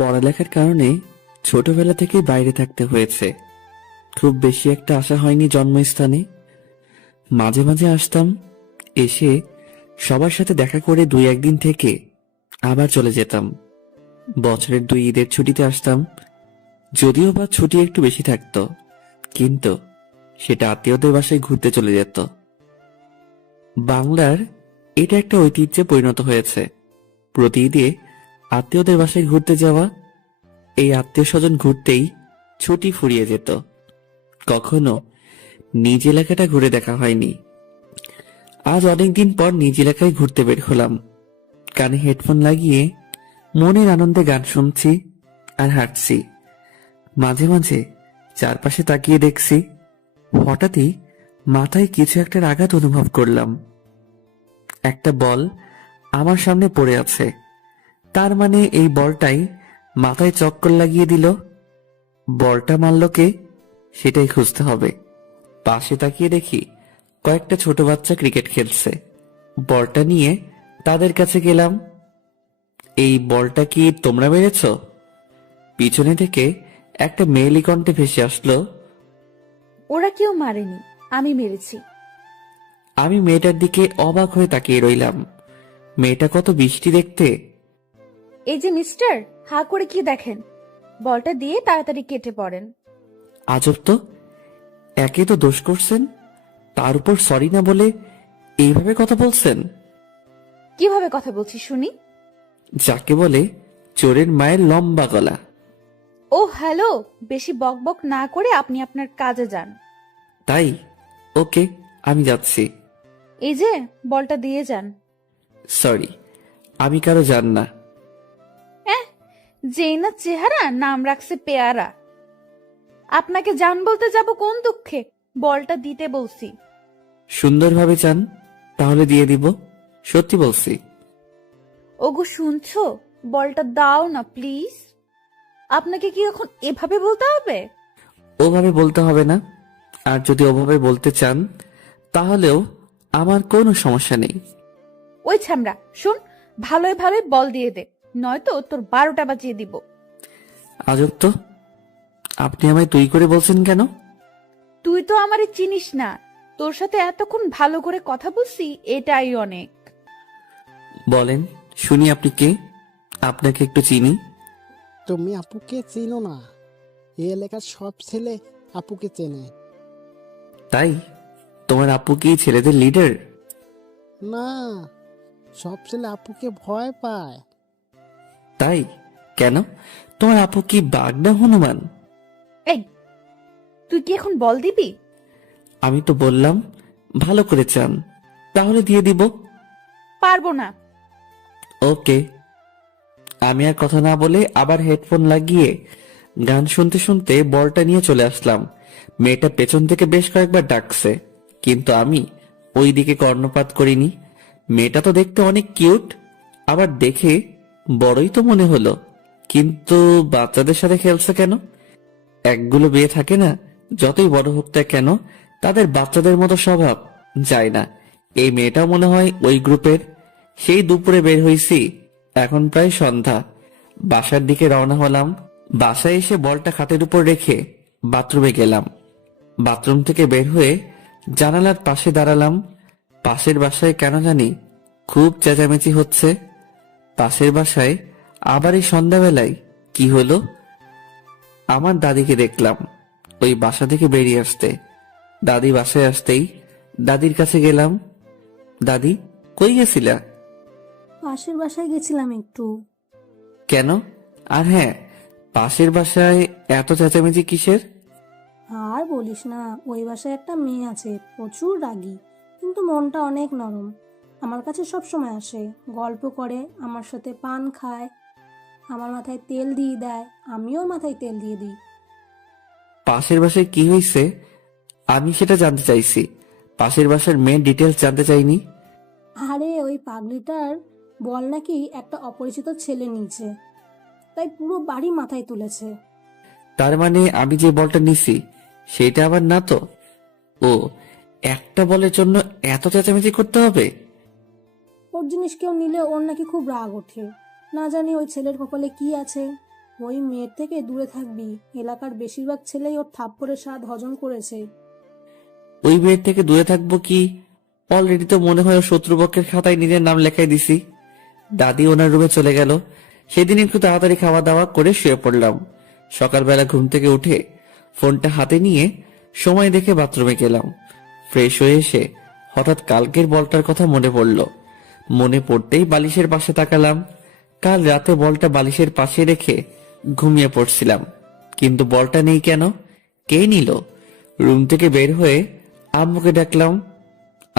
পড়ালেখার কারণে ছোটবেলা থেকেই বাইরে থাকতে হয়েছে। খুব বেশি একটা আসা হয়নি জন্মস্থানে। মাঝে মাঝে আসতাম, এসে সবার সাথে দেখা করে দুই একদিন থেকে আবার চলে যেতাম। বছরের 2 ঈদের ছুটিতে আসতাম, যদিও বা ছুটি একটু বেশি থাকতো, কিন্তু সেটা আত্মীয়দের বাসায় ঘুরতে চলে যেত। বাংলার এটা একটা ঐতিহ্যে পরিণত হয়েছে। প্রতি ঈদে আত্মীয়দের বাসায় ঘুরতে যাওয়া। এই আত্মীয় স্বজন ঘুরতেই ছুটি ফুরিয়ে যেত। কখনো নিজ এলাকাটা ঘুরে দেখা হয়নি। আজ অনেকদিন পর নিজ এলাকায় ঘুরতে বের হলাম। কানে হেডফোন লাগিয়ে মনের আনন্দে গান শুনছি আর হাঁটছি। মাঝে মাঝে চারপাশে তাকিয়ে দেখছি, হঠাৎই মাথায় কিছু একটার আঘাত অনুভব করলাম। একটা বল আমার সামনে পড়ে আছে, তার মানে এই বলটাই মাথায় চক্কর লাগিয়ে দিল। বলটা মারল কে, সেটাই খুঁজতে হবে। পাশে তাকিয়ে দেখি কয়েকটা ছোট বাচ্চা ক্রিকেট খেলছে। বলটা নিয়ে তাদের কাছে গেলাম। এই বলটা কি তোমরা মেরেছ? পিছনে থেকে একটা মেয়েলি কণ্ঠে ভেসে আসলো। ওরা কেউ মারেনি, আমি মেরেছি। আমি মেয়েটার দিকে অবাক হয়ে তাকিয়ে রইলাম। মেয়েটা কত বৃষ্টি দেখতে। এই যে মিস্টার, হা করে কি দেখেন? বলটা দিয়ে তাড়াতাড়ি কেটে পড়েন। আজব তো, একে তো দোষ করছেন, তার উপর সরি না বলে এইভাবে কথা বলছেন। কিভাবে কথা বলছি শুনি? যাকে বলে চোরের মায়ের লম্বা গলা। ও হ্যালো, বেশি বকবক না করে আপনি আপনার কাজে যান। তাই? ওকে, আমি যাচ্ছি। এই যে বলটা দিয়ে যান। সরি, আমি কারো জান না। যেই না চেহারা, নাম রাখছে পেয়ারা। আপনাকে জান বলতে যাব কোন দুঃখে? বলটা দিতে বলছি। সুন্দরভাবে চান, তাহলে দিয়ে দিব। সত্যি বলছি। ওগো শুনছো, বলটা দাও না প্লিজ। আপনাকে কি এখন এভাবে বলতে হবে? ওভাবে বলতে হবে না, আর যদি ওভাবে বলতে চান তাহলেও আমার কোনো সমস্যা নেই। ওই ছামড়া শুন, ভালোই ভালোই বল দিয়ে দে, নয়তো তোর 12টা বাজিয়ে দিব। আজব তো, আপনি আমায় তুই করে বলছেন কেন? তুই তো আমারে চিনিস না, তোর সাথে এতক্ষণ ভালো করে কথা বলছি, এটাই অনেক। বলেন শুনি, আপনি কে? আপনাকে একটু চিনি। তুমি আপুকে চিনো না? এই এলাকার সব ছেলে আপুকে চেনে। তাই? তোমার আপু কি ছেলেদের লিডার? না, সব ছেলে আপুকে ভয় পায়। তাই? কেন? তোমার আপু কি বাঘ না হনুমান? এই, তুই কি এখন বল দিবি? আমি তো বললাম ভালো করে চান, তাহলে দিয়ে দিব। পারবো না। ওকে। আমি আর কথা না বলে আবার হেডফোন লাগিয়ে গান শুনতে শুনতে বলটা নিয়ে চলে আসলাম। মেয়েটা পেছন থেকে বেশ কয়েকবার ডাকছে, কিন্তু আমি ওই দিকে কর্ণপাত করিনি। মেয়েটা তো দেখতে অনেক কিউট, আবার দেখে বড়ই তো মনে হলো, কিন্তু বাচ্চাদের সাথে খেলছে কেন? একগুলো বিয়ে থাকে না, যতই বড় হোক না কেন তাদের বাচ্চাদের মতো স্বভাব যায় না। এই মেয়েটাও মনে হয় ওই গ্রুপের। সেই দুপুরে বের হইছি, এখন প্রায় সন্ধ্যা। বাসার দিকে রওনা হলাম। বাসায় এসে বলটা খাটের উপর রেখে বাথরুমে গেলাম। বাথরুম থেকে বের হয়ে জানালার পাশে দাঁড়ালাম। পাশের বাসায় কেন জানি খুব চেঁচামেচি হচ্ছে। পাশের বাসায় আবার এই সন্ধ্যাবেলায় কি হলো? আমার দাদিকে দেখলাম ওই বাসা থেকে বেরিয়ে আসতে। দাদি বাসায় আসতেই দাদির কাছে গেলাম। দাদি, কই গেছিলা? পাশের বাসায় গেছিলাম একটু। কেন? আর হ্যাঁ, পাশের বাসায় এত চেঁচামেচি কিসের? আর বলিস না, ওই বাসায় একটা মেয়ে আছে, প্রচুর রাগী, কিন্তু মনটা অনেক নরম। আমার কাছে সব সময় আসে, গল্প করে, আমার সাথে পান খায়, আমার মাথায় তেল দিয়ে দেয়, আমিও ওর মাথায় তেল দিয়ে দিই। পাশের বাসায় কি হয়েছে আমি সেটা জানতে চাইছি, পাশের বাসার মেয়ের ডিটেলস জানতে চাইনি। আরে ওই পাগলিটার বল নাকি একটা অপরিচিত ছেলে নিয়েছে, তাই পুরো বাড়ি মাথায় তুলেছে। তার মানে আমি যে বলটা নিছি সেটা আবার না তো? ও, একটা বলের জন্য এত চেঁচামেচি করতে হবে? ওর জিনিস কেউ নিলে ওর নাকি খুব রাগ ওঠে। না জানি ওই ছেলের কপালে কি আছে, ওই মেয়ের থেকে দূরে থাকবি। এলাকার বেশিরভাগ ছেলেই ওর থাপ্পড়ের স্বাদ হজম করেছে। ওই মেয়ের থেকে দূরে থাকবো কি? অলরেডি তো মনে হয় ও শত্রুপক্ষের খাতায় নিজের নাম লেখাই দিছি। দাদি ওনার রুমে চলে গেল। সেদিন একটু তাড়াতাড়ি খাওয়া দাওয়া করে শুয়ে পড়লাম। সকালবেলা ঘুম থেকে উঠে ফোনটা হাতে নিয়ে সময় দেখে বাথরুমে গেলাম। ফ্রেশ হয়ে এসে হঠাৎ কালকের বলটার কথা মনে পড়ল। মনে পড়তেই বালিশের পাশে তাকালাম। কাল রাতে বলটা বালিশের পাশে রেখে ঘুমিয়ে পড়ছিলাম, কিন্তু বলটা নেই কেন? কে নিল? রুম থেকে বের হয়ে আম্মুকে ডাকলাম,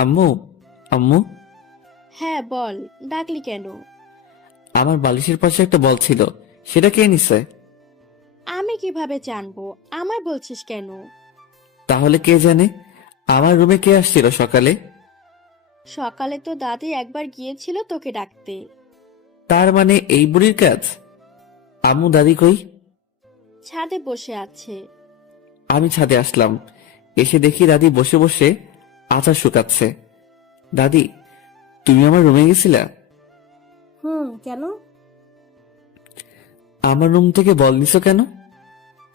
আম্মু, আম্মু। হ্যাঁ বল, ডাকলি কেন? আমার বালিশের পাশে একটা বল ছিল, সেটা কে নিছে? আমি কিভাবে জানবো? আমায় বলছিস কেন? তাহলে কে জানে? আমার রুমে কে আসছিল সকালে? সকালে তো দাদি একবার গিয়েছিল তোকে ডাকতে। তার মানে এই বুড়ির কাজ? আম্মু, দাদি কই? ছাদে বসে আছে। আমি ছাদে আসলাম। এসে দেখি দাদি বসে বসে আচার শুকাচ্ছে। দাদি, তুমি আমার রুমে গেছিলা? কেন? আমার রুম থেকে বল নিছো কেন?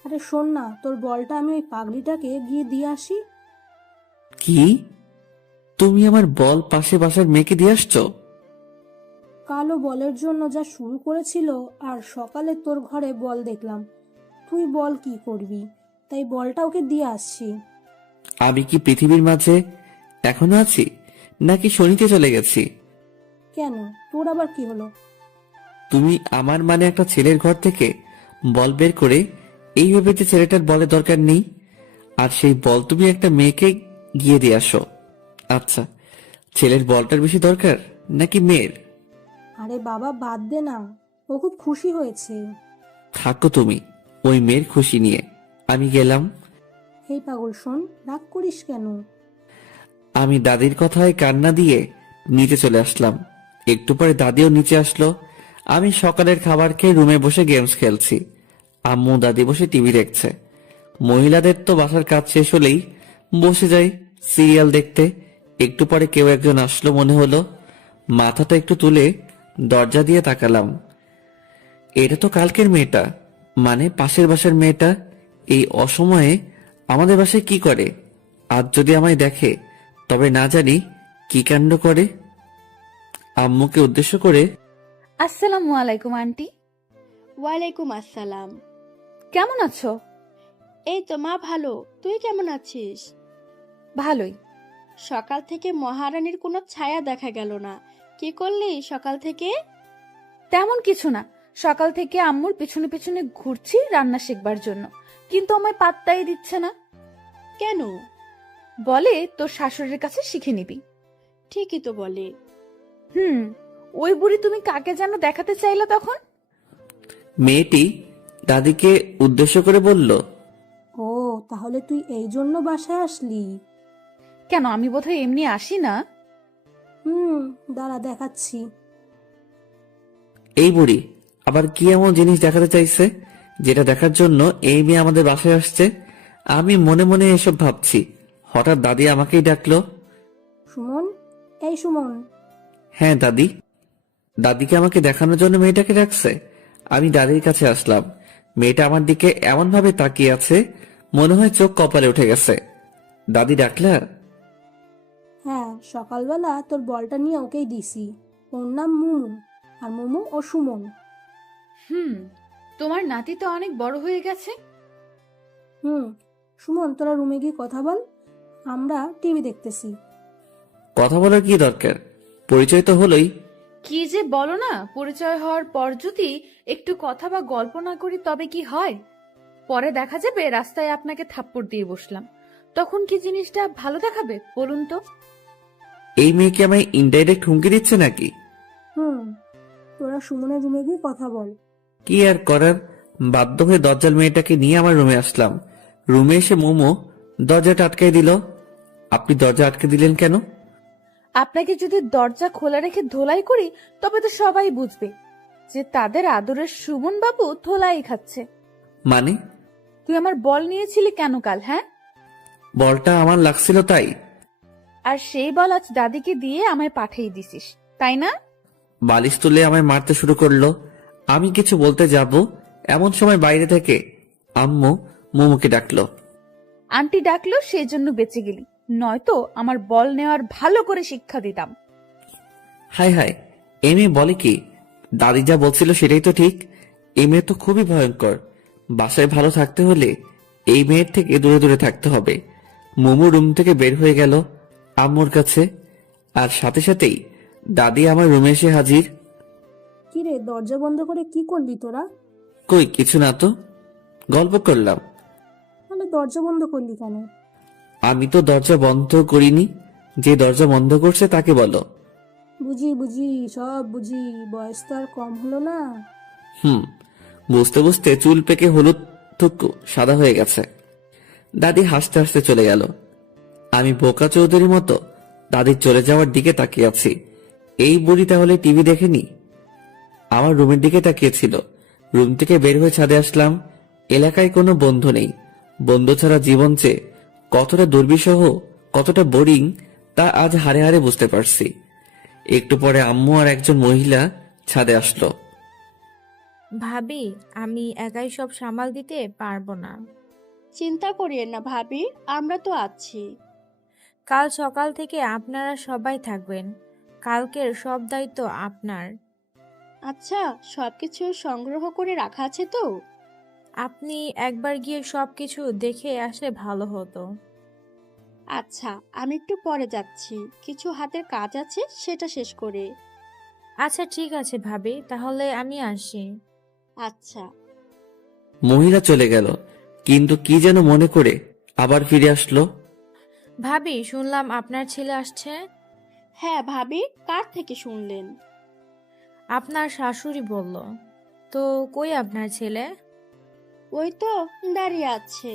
আরে শোন না, তোর বলটা আমি ওই পাগলিটাকে গিয়ে দিয়ে আসি। কি? তুমি আমার বল পাশে বাসার মেয়েকে দিয়ে আসছো? কালো বলের জন্য যা শুরু করেছিল, আর সকালে তোর ঘরে বল দেখলাম। তুই বল কি করবি, তাই বলটা ওকে দিয়ে আসছি। আমি কি পৃথিবীর মাঝে এখনো আছি, নাকি শনিতে চলে গেছি? কেন, তোর আবার কি হলো? তুমি আমার মানে একটা ছেলের ঘর থেকে বল বের করে এই ভেবে যে ছেলেটার বলের দরকার নেই, আর সেই বল তুমি একটা মেয়েকে গিয়ে দিয়ে আসো। আচ্ছা, ছেলের বলটার বেশি দরকার নাকি মেয়ের? আরে বাবা বাদ দে না, ও খুব খুশি হয়েছে। থাকো তুমি ওই মেয়ের খুশি নিয়ে। আমি গেলাম। এই পাগল শোন, রাগ করিস কেন? আমি দাদির কথায় কান্না দিয়ে নিচে চলে আসলাম। একটু পরে দাদিও নিচে আসলো। আমি সকালের খাবার খেয়ে রুমে বসে গেমস খেলছি। আম্মু দাদি বসে টিভি দেখছে। মহিলাদের তো বাসার কাজ শেষ হলেই বসে যায় সিরিয়াল দেখতে। একটু পরে কেউ একজন আসলো মনে হলো। মাথাটা একটু তুলে দরজা দিয়ে তাকালাম। এটা তো কালকের মেয়েটা, মানে পাশের বাসার মেয়েটা। এই অসময়ে আমাদের বাসায় কি করে? আজ যদি আমায় দেখে তবে না জানি কি কাণ্ড করে। আম্মুকে উদ্দেশ্য করে, আসসালামু আলাইকুম আন্টি। ওয়ালাইকুম আসসালাম। কেমন আছো? এই তো মা ভালো, তুই কেমন আছিস? ভালোই। সকাল থেকে মহারানীর কোনো ছায়া দেখা গেল না। কি করলি সকাল থেকে? তেমন কিছু না, সকাল থেকে আম্মুর পিছনে পিছনে ঘুরছি রান্না শিখবার জন্য, কিন্তু আমায় পাত্তাই দিচ্ছে না। কেন? বলে তোর শাশুড়ির কাছে শিখে নিবি। ঠিকই তো বলে। ওই বুড়ি তুমি কাকে যেন দেখাতে চাইলা তখন? মেয়েটি দাদিকে উদ্দেশ্য করে বলল, ও, তাহলে তুই এই জন্য বাসায় আসলি? কেন, আমি বোধহয় এমনি আসি না। দাঁড়া দেখাচ্ছি। এই বুড়ি আবার কি এমন জিনিস দেখাতে চাইছে যেটা দেখার জন্য এই মেয়ে আমাদের বাসায় আসছে? আমি মনে মনে এসব ভাবছি, হঠাৎ দাদি আমাকেই ডাকলো। সুমন, এই সুমন। হ্যাঁ দাদি। দাদিকে আমাকে দেখানোর জন্য মেয়েটাকে ডাকছে। আমি দাদির কাছে আসলাম। মেয়েটা আমার দিকে এমন ভাবে তাকিয়ে আছে, মনে হয় চোখ কপালে উঠে গেছে। দাদি ডাকলা? হ্যাঁ, সকালবেলা তোর বলটা নিয়ে ওকেই দিছি। ওর নাম মুমু, আর মুমু ও সুমন। তোমার নাতি তো অনেক বড় হয়ে গেছে। সুমন, তোরা রুমে গিয়ে কথা বল, আমরা টিভি দেখতেছি। কথা বলার কি দরকার? পরিচয় তো হলোই। কি যে বলো না, পরিচয় হওয়ার পর যদি একটু কথা বা গল্প না করি তবে কি হয়? পরে দেখা যাবে রাস্তায় আপনাকে থাপ্পড় দিয়ে বসলাম, তখন কি জিনিসটা ভালো দেখাবে বলুন তো? এই মেয়েকে আমায় ইনডাইরেক্ট হুমকি দিচ্ছে নাকি? তোরা সুমনের রুমে গিয়ে কথা বল। কি আর করার, বাধ্য হয়ে দজ্জাল মেয়েটাকে নিয়ে আমার রুমে আসলাম। রুমে এসে মোমো দরজাটা আটকাই দিল। আপনি দরজা আটকে দিলেন কেন? আপনাকে যদি দরজা খোলা রেখে ধোলাই করি তবে তো সবাই বুঝবে যে তাদের আদরের সুমন বাবু ধোলাই খাচ্ছে। মানে? তুই আমার বল নিয়েছিলি কেন কাল? হ্যাঁ, বলটা আমার লাগছিল তাই? আর সেই বল আজ দাদিকে দিয়ে আমায় পাঠিয়ে দিছিস, তাই না? বালিশ তুলে আমায় মারতে শুরু করলো। আমি কিছু বলতে যাব, এমন সময় বাইরে থেকে আম্মু মোমোকে ডাকলো। আন্টি ডাকলো সেই জন্য বেঁচে গেলি, নয়তো আমার বল নেওয়ার ভালো করে শিক্ষা দিতাম। হাই হাই, এ মেয়ে বলে কি? দাদি যা বলছিল সেটাই তো ঠিক। এই মেয়ে তো খুবই ভয়ঙ্কর। বাসায় ভালো থাকতে হলে এই মেয়ের থেকে দূরে দূরে থাকতে হবে। মোমো রুম থেকে বের হয়ে গেল আম্মুর কাছে, আর সাথে সাথেই দাদি আমার রুমে এসে হাজির। কিরে, দরজা বন্ধ করে কি করলি তোরা? কই কিছু না তো, গল্প করলাম। মানে দরজা বন্ধ করলি কেন? আমি তো দরজা বন্ধ করিনি, যে দরজা বন্ধ করছে তাকে বলো। বুঝি বুঝি, সব বুঝি, বয়স তো আর কম হলো না। বুঝতে বুঝতে চুল পেকে হলুদ থুকু সাদা হয়ে গেছে। দাদি হাসতে হাসতে চলে গেল। আমি বোকা চৌধুরীর মতো দাদির চলে যাওয়ার দিকে তাকিয়ে আছি। এই বুড়ি তাহলে টিভি দেখেনি? আমার রুমের দিকে তাকিয়েছিল। রুম থেকে বের হয়ে ছাদে আসলাম। এলাকায় কোনো বন্ধু নেই। বন্ধু ছাড়া জীবন চেয়ে কতটা দুর্বিষহ, কতটা বোরিং তা আজ হাড়ে হাড়ে বুঝতে পারছি। একটু পরে আম্মু আর একজন মহিলা ছাদে আসলো। ভাবি, আমি একাই সব সামাল দিতে পারবো না। চিন্তা করিয়েন না ভাবি, আমরা তো আছি। কাল সকাল থেকে আপনারা সবাই থাকবেন। কালকের সব দায়িত্ব আপনার। আচ্ছা, সবকিছু সংগ্রহ করে রাখা আছে তো? আপনি একবার গিয়ে সবকিছু দেখে আসলে ভালো হতো। আচ্ছা, আমি একটু পরে যাচ্ছি, কিছু হাতের কাজ আছে সেটা শেষ করে। আচ্ছা ঠিক আছে ভাবি, তাহলে আমি আসি। আচ্ছা। মহিলা চলে গেল, কিন্তু কি যেন মনে করে আবার ফিরে আসলো। ভাবি, শুনলাম আপনার ছেলে আসছে। হ্যাঁ ভাবি, কার থেকে শুনলেন? আপনার শাশুড়ি বলল। তো কই আপনার ছেলে? ওই তো দাঁড়িয়ে আছে।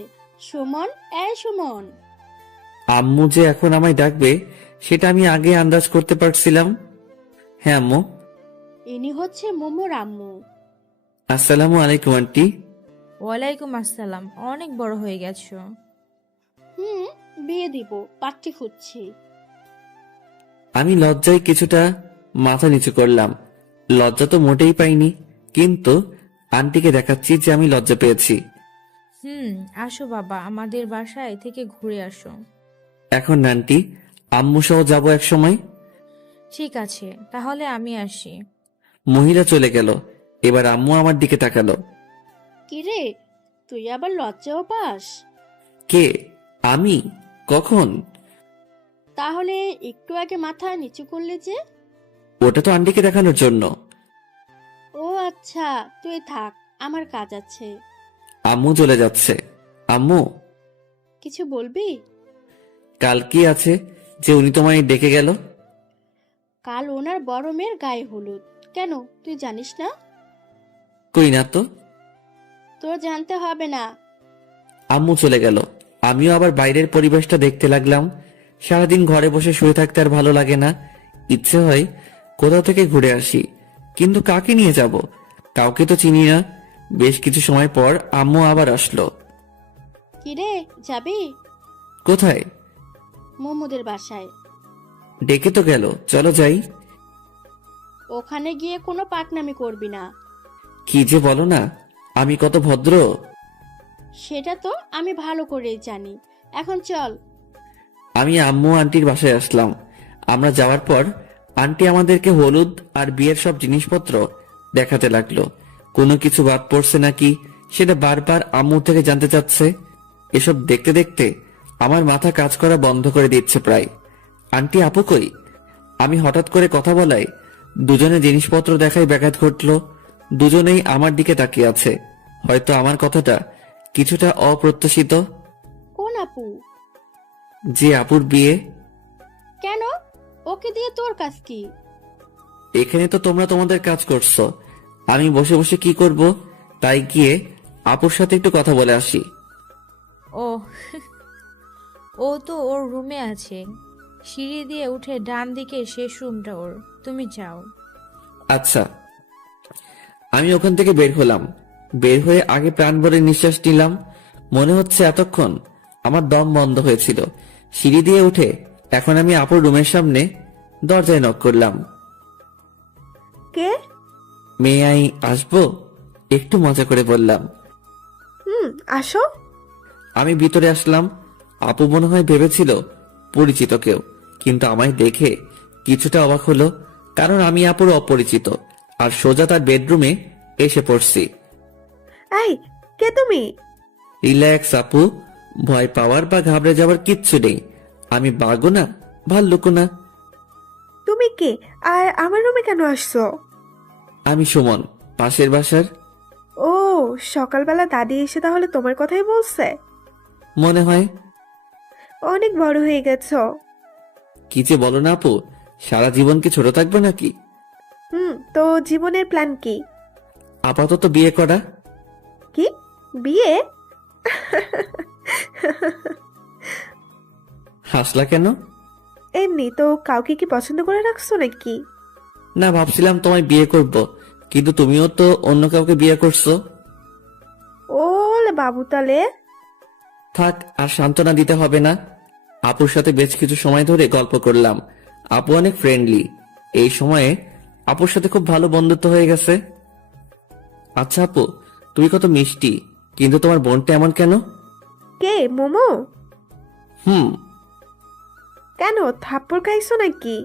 সুমন, এই সুমন। আম্মু যে এখন আমায় ডাকবে সেটা আমি আগে আন্দাজ করতে পারছিলাম। হ্যাঁ আম্মু। ইনি হচ্ছে মোমোর আম্মু। আসসালামু আলাইকুম আন্টি। ওয়ালাইকুম আসসালাম, অনেক বড় হয়ে গেছো। বিয়ে দিব, পাত্রী খুঁজছি। আমি লজ্জায় কিছুটা মাথা নিচু করলাম। লজ্জা তো মোটেই পাইনি, কিন্তু আন্টিকে দেখাচ্ছি যে আমি লজ্জা পেয়েছি। আসো বাবা, আমাদের বাসায় থেকে ঘুরে আসো। এখন না আন্টি, আম্মু সহ যাবো এক সময়। ঠিক আছে, তাহলে আমি আসি। মহিলা চলে গেল। এবার আম্মু আমার দিকে তাকালো। কিরে, তুই আবার লজ্জাও পাস? কে? আমি? কখন? তাহলে একটু আগে মাথা নিচু করলে যে? ওটা তো আন্টিকে দেখানোর জন্য। ও আচ্ছা, তুই থাক, আমার কাজ আছে। আম্মু চলে যাচ্ছে। আম্মু, কিছু বলবি? কাল কি আছে যে উনি তোমায় ডেকে গেল? কাল ওনার বড় মেয়ের গায়ে হলুদ। কেন, তুই জানিস না? কই না তো। তোর জানতে হবে না। আম্মু চলে গেল। আমিও আবার বাইরের পরিবেশটা দেখতে লাগলাম। সারাদিন ঘরে বসে শুয়ে থাকতে আর ভালো লাগে না। ইচ্ছে হয় কোথাও থেকে ঘুরে আসি, কিন্তু কাকে নিয়ে যাব? কাউকে তো চিনি না। বেশ কিছু সময় পর আম্মু আবার আসলো। কিরে, যাবি? কোথায়? মোমোদের বাসায়। ডেকে তো গেল, চলো যাই। ওখানে গিয়ে কোনো পাকনামি করবি না। কি যে বলো না, আমি কত ভদ্র। সেটা তো আমি ভালো করেই জানি। এখন চল। আমি আম্মু আন্টির বাসায় আসলাম। আমরা যাওয়ার পর আন্টি আমাদেরকে হলুদ আর বিয়ের সব জিনিসপত্র দেখাতে লাগলো। কোনো কিছু বাদ পড়ছে নাকি সেটা বারবার আম্মু থেকে জানতে চাচ্ছে। এসব দেখতে দেখতে আমার মাথা কাজ করা বন্ধ করে দিচ্ছে প্রায়। আন্টি আপু কই? আমি হঠাৎ করে কথা বলায় দুজনে জিনিসপত্র দেখায় ব্যাঘাত ঘটলো। দুজনেই আমার দিকে তাকিয়ে আছে। হয়তো আমার কথাটা কিছুটা অপ্রত্যাশিত। কোন আপু? যে আপুর বিয়ে। কেন? ওকে দিয়ে তোর কাজ কি? এখানে তো তোমরা তোমাদের কাজ করছো, আমি বসে বসে কি করব? তাই গিয়ে আপুর সাথে একটু কথা বলে আসি। ও ও তো ওর রুমে আছে। সিঁড়ি দিয়ে উঠে ডান দিকে শেষ রুমটা ওর, তুমি যাও। আচ্ছা। আমি ওখান থেকে বের হলাম। বের হয়ে আগে প্রাণ ভরে নিঃশ্বাস নিলাম। মনে হচ্ছে এতক্ষণ আমার দম বন্ধ হয়েছিল। সিঁড়ি দিয়ে উঠে এখন আমি আপুর রুমের সামনে দরজায় নক করলাম। কে? মেয়ে আই আসবো? একটু মজা করে বললাম। আসো। আমি ভিতরে আসলাম। আপু মনে হয় ভেবেছিল পরিচিত কেউ, কিন্তু আমায় দেখে কিছুটা অবাক হলো, কারণ আমি আপুর অপরিচিত আর সোজা তার বেডরুমে এসে পড়ছি। এই, কে তুমি? রিল্যাক্স আপু, ভয় পাওয়ার বা ঘাবড়ে যাওয়ার কিচ্ছু নেই। আমি বাঘও না, ভাল্লুকও না। তুমি কে আর আমার রুমে কেন আসছো? আমি সুমন, পাশের বাসার। ও, সকালবেলা দাদি এসে তাহলে তোমার কথাই বলছে? মনে হয়। অনেক বড় হয়ে গেছো। কি যে বলো না আপু, সারা জীবন কি ছোট থাকবে নাকি? তো জীবনের প্ল্যান কি? আপাতত বিয়ে করা। কি? বিয়ে? হাসলা কেন? এমনি তো। কাউকে কি পছন্দ করে রাখছো নাকি? না, ভাবছিলাম তোমায় বিয়ে করব, কিন্তু তুমিও তো অন্য কাউকে বিয়ে করছো। ওলে বাবু তালে। থাক, আর সান্ত্বনা দিতে হবে না। আপুর সাথে বেশ কিছু সময় ধরে গল্প করলাম। আপু অনেক ফ্রেন্ডলি। এই সময়ে আপুর সাথে খুব ভালো বন্ধুত্ব হয়ে গেছে। আচ্ছা আপু, তুমি কত মিষ্টি, কিন্তু তোমার বোনটা এমন কেন? কে, মোমো? হুম। কেন, থাপ্পড় খাইছো নাকি?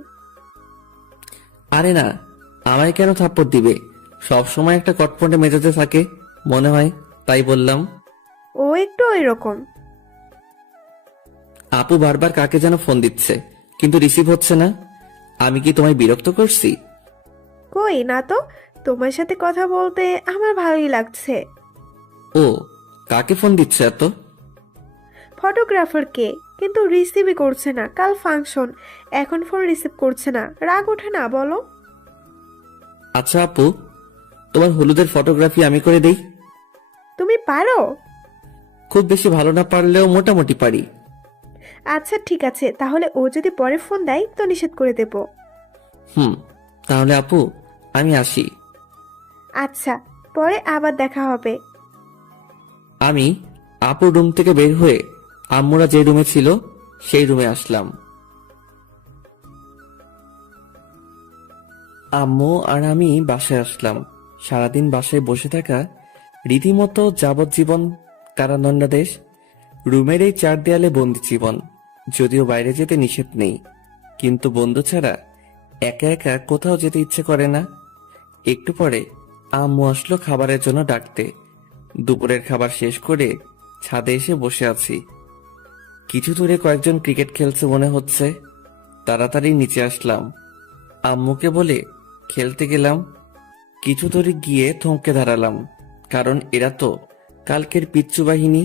আরে না, আমায় কেন থাপ্পড় দিবে? সব সময় একটা কটপটে মেজাজে থাকে মনে হয়, তাই বললাম। ও একটু ওইরকম। আপু বারবার কাকে যেন ফোন দিচ্ছে, কিন্তু রিসিভ হচ্ছে না। আমি কি তোমায় বিরক্ত করছি? কই না তো। তোমার সাথে কথা বলতে আমার ভালোই লাগছে। ও, কাকে ফোন দিচ্ছে এত? ফটোগ্রাফারকে, কিন্তু রিসিভই করছে না। কাল ফাংশন, এখন ফোন রিসিভ করছে না। রাগ ওঠে না বলো? আচ্ছা আপু, তোমার হলুদের ফটোগ্রাফি আমি করে দেই। তুমি পারো? খুব বেশি ভালো না পারলেও মোটামুটি পারি। আচ্ছা ঠিক আছে, তাহলে ও যদি পরে ফোন দেয় তো নিষেধ করে দেব। তাহলে আপু, আমি আসি। আচ্ছা, পরে আবার দেখা হবে। আমি আপুর রুম থেকে বের হয়ে আম্মুরা যে রুমে ছিল সেই রুমে আসলাম। আম্মু আর আমি বাসায় আসলাম। সারাদিন বাসায় বসে থাকা রীতিমতো যাবজ্জীবন কারাদণ্ডাদেশ। রুমের এই চার দেয়ালে বন্দি জীবন। যদিও বাইরে যেতে নিষেধ নেই, কিন্তু বন্ধু ছাড়া একা একা কোথাও যেতে ইচ্ছে করে না। একটু পরে আম্মু আসলো খাবারের জন্য ডাকতে। দুপুরের খাবার শেষ করে ছাদে এসে বসে আছি। কিছু দূরে কয়েকজন ক্রিকেট খেলছে মনে হচ্ছে। তাড়াতাড়ি নিচে আসলাম। আম্মুকে বলে খেলতে গেলাম। কিছু দূরে গিয়ে থমকে দাঁড়ালাম, কারণ এরা তো কালকের পিচ্চু বাহিনী।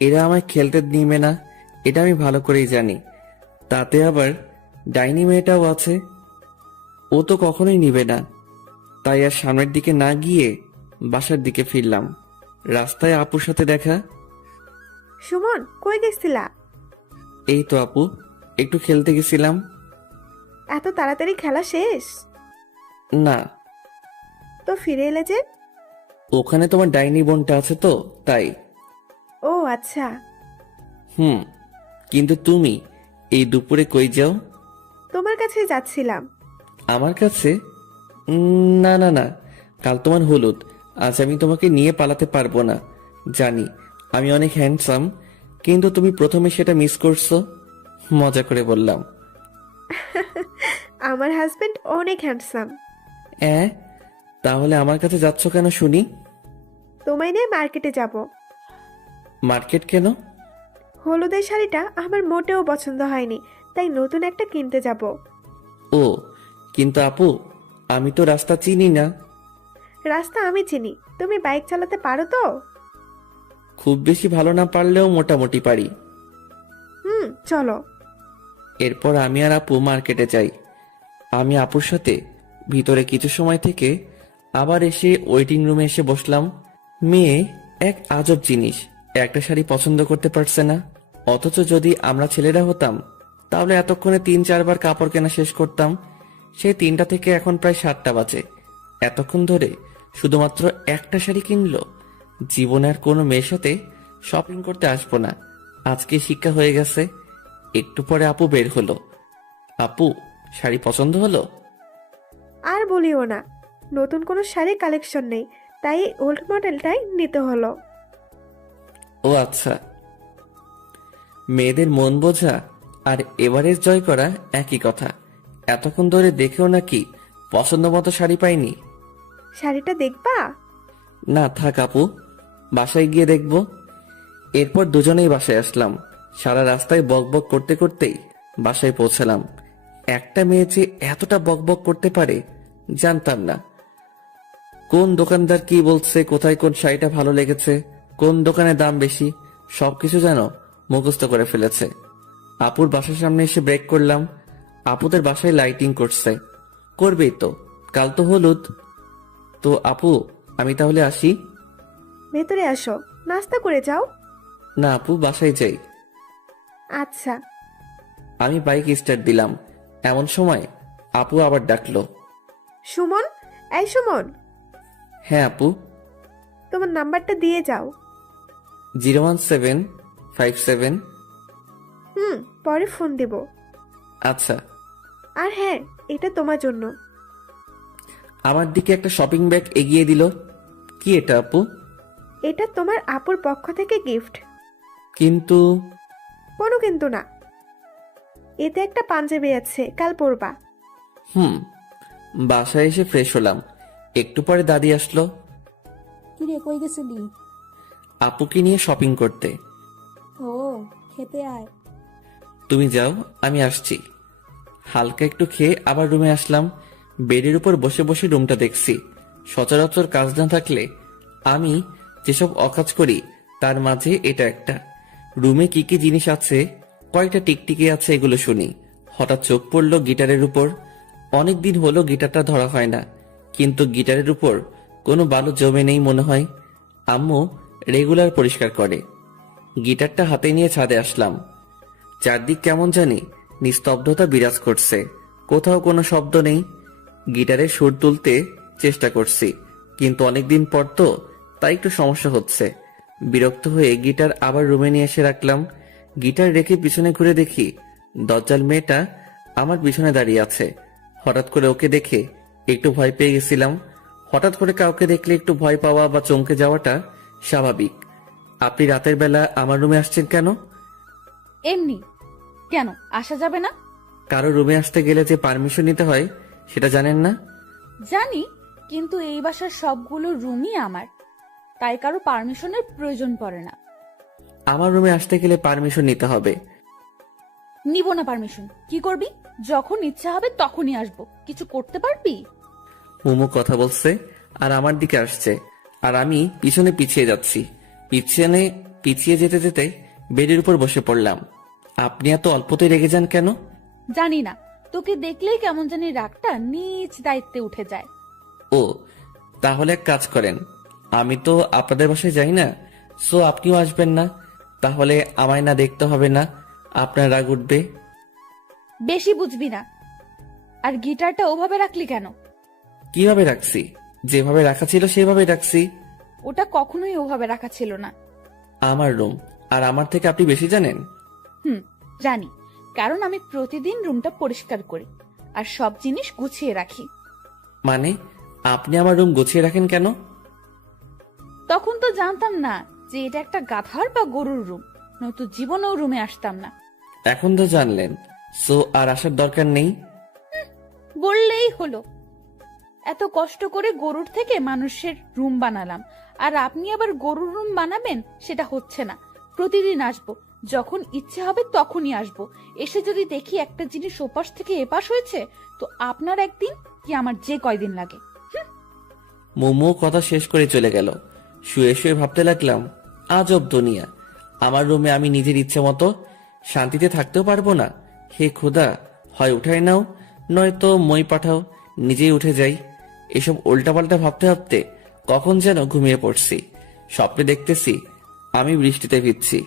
এরা আমায় খেলতে নিবে না, এটা আমি ভালো করেই জানি। তাতে আবার ডাইনি মেয়েটাও আছে, ও তো কখনোই নিবে না। তাই আর সামনের দিকে না গিয়ে বাসার দিকে ফিরলাম। রাস্তায় আপুর সাথে দেখা। সুমন, কই গেছিলা? এই তো আপু, একটু খেলতে গেছিলাম। এত তাড়াতাড়ি খেলা শেষ? না, তো ফিরে এলে যে? ওখানে তোমার ডাইনি বোনটা আছে তো, তাই। ও আচ্ছা। কিন্তু তুমি এই দুপুরে কই যাও? তোমার কাছে যাচ্ছিলাম। আমার কাছে? না না না, কাল তোমার হলুদ, আজ আমি তোমাকে নিয়ে পালাতে পারবো না। জানি আমি অনেক হ্যান্ডসাম, কিন্তু তুমি প্রথমে সেটা মিস করছো। মজা করে বললাম। আমার হাজবেন্ড অনেক হ্যান্ডসাম। তাহলে আমার কাছে যাচ্ছ কেন শুনি? তোমায় নিয়ে মার্কেটে যাব। মার্কেট কেন? হলুদের শাড়িটা আমার মোটেও পছন্দ হয়নি, তাই নতুন একটা কিনতে যাব। ও, কিন্তু আপু, আমি তো রাস্তা চিনি না। রাস্তা আমি চিনি। তুমি বাইক চালাতে পারো তো? খুব বেশি ভালো না পারলেও মোটামুটি পারি। চলো। এরপর আমি আর আপু মার্কেটে যাই। আমি আপুর সাথে ভিতরে কিছু সময় থেকে আবার এসে ওয়েটিং রুমে এসে বসলাম। মেয়ে এক আজব জিনিস, একটা শাড়ি পছন্দ করতে পারছে না। অথচ যদি আমরা ছেলেরা হতাম তাহলে এতক্ষণে 3-4 বার কাপড় কেনা শেষ করতাম। সেই 3টা থেকে এখন প্রায় 7টা বাজে। এতক্ষণ ধরে শুধুমাত্র একটা শাড়ি কিনলো। জীবনে আর কোনো মেয়ের সাথে শপিং করতে আসবো না, আজকে শিক্ষা হয়ে গেছে। একটু পরে আপু বের হলো। আপু, শাড়ি পছন্দ হলো? আর বলিও না, নতুন কোনো শাড়ি কালেকশন নেই, তাই ওল্ড মডেলটাই নিতে হলো। ও আচ্ছা, মেয়েদের মন বোঝা আর এভারেস্ট জয় করা একই কথা। এতক্ষণ ধরে দেখেও নাকি পছন্দ মতো শাড়ি পাইনি? শাড়িটা দেখবা? না থাক আপু, বাসায় গিয়ে দেখব। এরপর দুজনেই বাসায় আসলাম। সারা রাস্তায় বকবক করতে করতেই বাসায় পৌঁছালাম। একটা মেয়ে যে এতটা বকবক করতে পারে জানতাম না। কোন দোকানদার কি বলছে, কোথায় কোন শাড়িটা ভালো লেগেছে, কোন দোকানে দাম বেশি, সবকিছু যেন মুখস্থ করে ফেলেছে। আপুর বাসার সামনে এসে ব্রেক করলাম। আপুদের বাসায় লাইটিং করছে, করবেই তো, কাল তো হলুদ। তো আপু, আমি তাহলে আসি? ভেতরে আসো, নাস্তা করে যাও। না আপু, বাসায় যাই। আচ্ছা। আমি বাইক স্টার্ট দিলাম, এমন সময় আপু আবার ডাকলো। সুমন, এই সুমন, হ্যাঁ আপু। তোমার নাম্বারটা দিয়ে যাও। 01757। পরে ফোন দেব। আচ্ছা। আর হ্যাঁ, এটা তোমার জন্য। আমার দিকে একটা শপিং ব্যাগ এগিয়ে দিল। কি এটা আপু? এটা তোমার আপুর পক্ষ থেকে গিফট। কিন্তু কোনো কিন্তু না, এতে একটা পাঞ্জাবি আছে, কাল পরবা। বাসায় এসে ফ্রেশ হলাম। একটু পরে দাদি আসলো। কিরে, কই গেছিলি? আপুকে নিয়ে শপিং করতে। ও, খেতে আয়। তুমি যাও, আমি আসছি। হালকা একটু খেয়ে আবার রুমে আসলাম। বেডের উপর বসে বসে রুমটা দেখছি। সচরাচর কাজ না থাকলে আমি যেসব অকাজ করি তার মাঝে এটা একটা। রুমে কি কি জিনিস আছে, কয়টা টিকটিকি আছে, এগুলো শুনি। হঠাৎ চোখ পড়লো গিটারের উপর। অনেকদিন হলো গিটারটা ধরা হয় না, কিন্তু গিটারের উপর কোনো বালু জমে নেই মনে হয়। আম্মু রেগুলার পরিষ্কার করে। গিটারটা হাতে নিয়ে ছাদে আসলাম। চারদিক কেমন জানি নিস্তব্ধতা বিরাজ করছে, কোথাও কোনো শব্দ নেই। গিটারের সুর তুলতে চেষ্টা করছি, কিন্তু অনেকদিন পর তো, তাই একটু সমস্যা হচ্ছে। বিরক্ত হয়ে গিটার আবার রুমে নিয়ে এসে রাখলাম। গিটার রেখে পিছনে ঘুরে দেখি দজ্জাল মেয়েটা আমার পিছনে দাঁড়িয়ে আছে। হঠাৎ করে ওকে দেখে একটু ভয় পেয়ে গেছিলাম। হঠাৎ করে কাউকে দেখলে একটু ভয় পাওয়া বা চমকে যাওয়াটা স্বাভাবিক। আপনি রাতের বেলা আমার রুমে আসছেন কেন? এমনি। কেন আসা যাবে না? কারো রুমে আসতে গেলে যে পারমিশন নিতে হয় সেটা জানেন না? জানি, কিন্তু এই বাসার সবগুলো রুমই আমার, তাই কারো পারমিশনের প্রয়োজন পড়ে না। আমার রুমে আসতে গেলে পারমিশন নিতে হবে। নিব না পারমিশন। কি করবি? যখন ইচ্ছা হবে তখনই আসবো। কিছু করতে পারবি? মোমো কথা বলছে আর আমার দিকে আসছে, আর আমি পিছনে পিছিয়ে যাচ্ছি। পিছিয়ে যেতে যেতে বেডের উপর বসে পড়লাম। আপনি এত অল্পতেই রেগে যান কেন? জানি না, তোকে দেখলেই কেমন জানি রাগটা নিজ দায়িত্বে উঠে যায়। ও, তাহলে এক কাজ করেন, আমি তো আপনাদের বাসায় যাই না, সো আপনিও আসবেন না। তাহলে আমায় না দেখতে হবে না, আপনার রাগ উঠবে। বেশি বুঝবি না। আর গিটারটা ওভাবে রাখলি কেন? কিভাবে রাখছি? যেভাবে রাখা ছিল সেভাবে রাখছি। ওটা কখনোই ওভাবে রাখা ছিল না। আমার রুম, আর আমার থেকে আপনি বেশি জানেন? জানি, কারণ আমি প্রতিদিন রুমটা পরিষ্কার করি আর সব জিনিস গুছিয়ে রাখি। মানে আপনি আমার রুম গুছিয়ে রাখেন কেন? তখন তো জানতাম না যে এটা একটা গাধার বা গরুর রুম, নয়তো জীবনেও রুমে আসতাম না। এখন তো জানলেন, সো আর আসার দরকার নেই। বললেই হলো। এত কষ্ট করে গরুর থেকে মানুষের রুম বানালাম, আর আপনি আবার গরুর রুম বানাবেন? সেটা হচ্ছে না। প্রতিদিন আসবো, যখন ইচ্ছে হবে তখনই আসবো। এসে যদি দেখি একটা জিনিস ওপাশ থেকে এপাশ হয়েছে, তো আপনার একদিন কি আমার যে কয়দিন লাগে। মোমো কথা শেষ করে চলে গেল। শুয়ে শুয়ে ভাবতে লাগলাম, আজব দুনিয়া। আমার রুমে আমি নিজের ইচ্ছে মতো শান্তিতে থাকতেও পারবো না। হে খোদা, হয় উঠাই নাও, নয়তো মই পাঠাও, নিজেই উঠে যাই। এসব উল্টাপাল্টা ভাবতে ভাবতে কখন যেন ঘুমিয়ে পড়ছি। স্বপ্নে দেখতেছি আমি বৃষ্টিতে ভিজছি।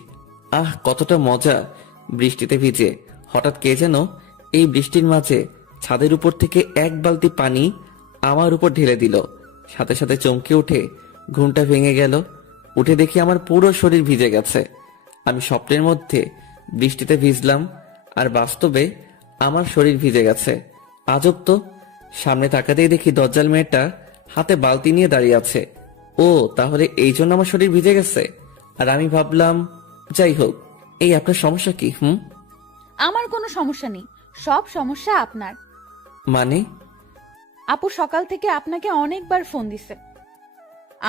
আহ, কতটা মজা বৃষ্টিতে ভিজে। হঠাৎ কে যেন এই বৃষ্টির মাঝে ছাদের উপর থেকে এক বালতি পানি আমার উপর ঢেলে দিল। সাথে সাথে চমকে উঠে ঘুমটা ভেঙে গেল। উঠে দেখি আমার পুরো শরীর ভিজে গেছে। আমি স্বপ্নের মধ্যে বৃষ্টিতে ভিজলাম, আর বাস্তবে আমার শরীর ভিজে গেছে। আজব তো। সামনে তাকাতেই দেখি দজ্জাল মেয়েটা হাতে বালতি নিয়ে দাঁড়িয়ে আছে। ও তাহলে এই জন্য আমার শরীর ভিজে গেছে। আর আমি ভাবলাম, যাই হোক, এই আপনার সমস্যা কি? আমার কোনো সমস্যা নেই, সব সমস্যা আপনার। মানে? আপু সকাল থেকে আপনাকে অনেকবার ফোন দিছে,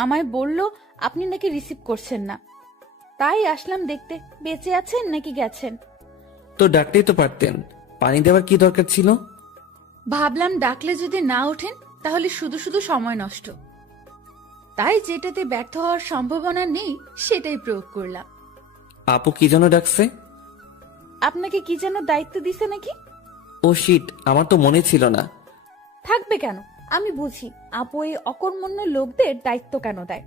আমায় বলল আপনি নাকি রিসিভ করছেন না, তাই আসলাম দেখতে বেঁচে আছেন নাকি গেছেন। তো ডাকতেই তো পারতেন, পানি দেওয়ার কি দরকার ছিল? ভাবলাম ডাকলে যদি না ওঠেন তাহলে শুধু শুধু সময় নষ্ট, তাই যেটাতে ব্যর্থ হওয়ার সম্ভাবনা নেই সেটাই প্রয়োগ করলাম। আপু কি জন্য ডাকছে? আপনাকে কি যেন দায়িত্ব দিছে নাকি? ও শিট, আমার তো মনে ছিল না। থাকবে কেন, আমি বুঝি আপু এই অকর্মণ্য লোকদের দায়িত্ব কেন দেয়।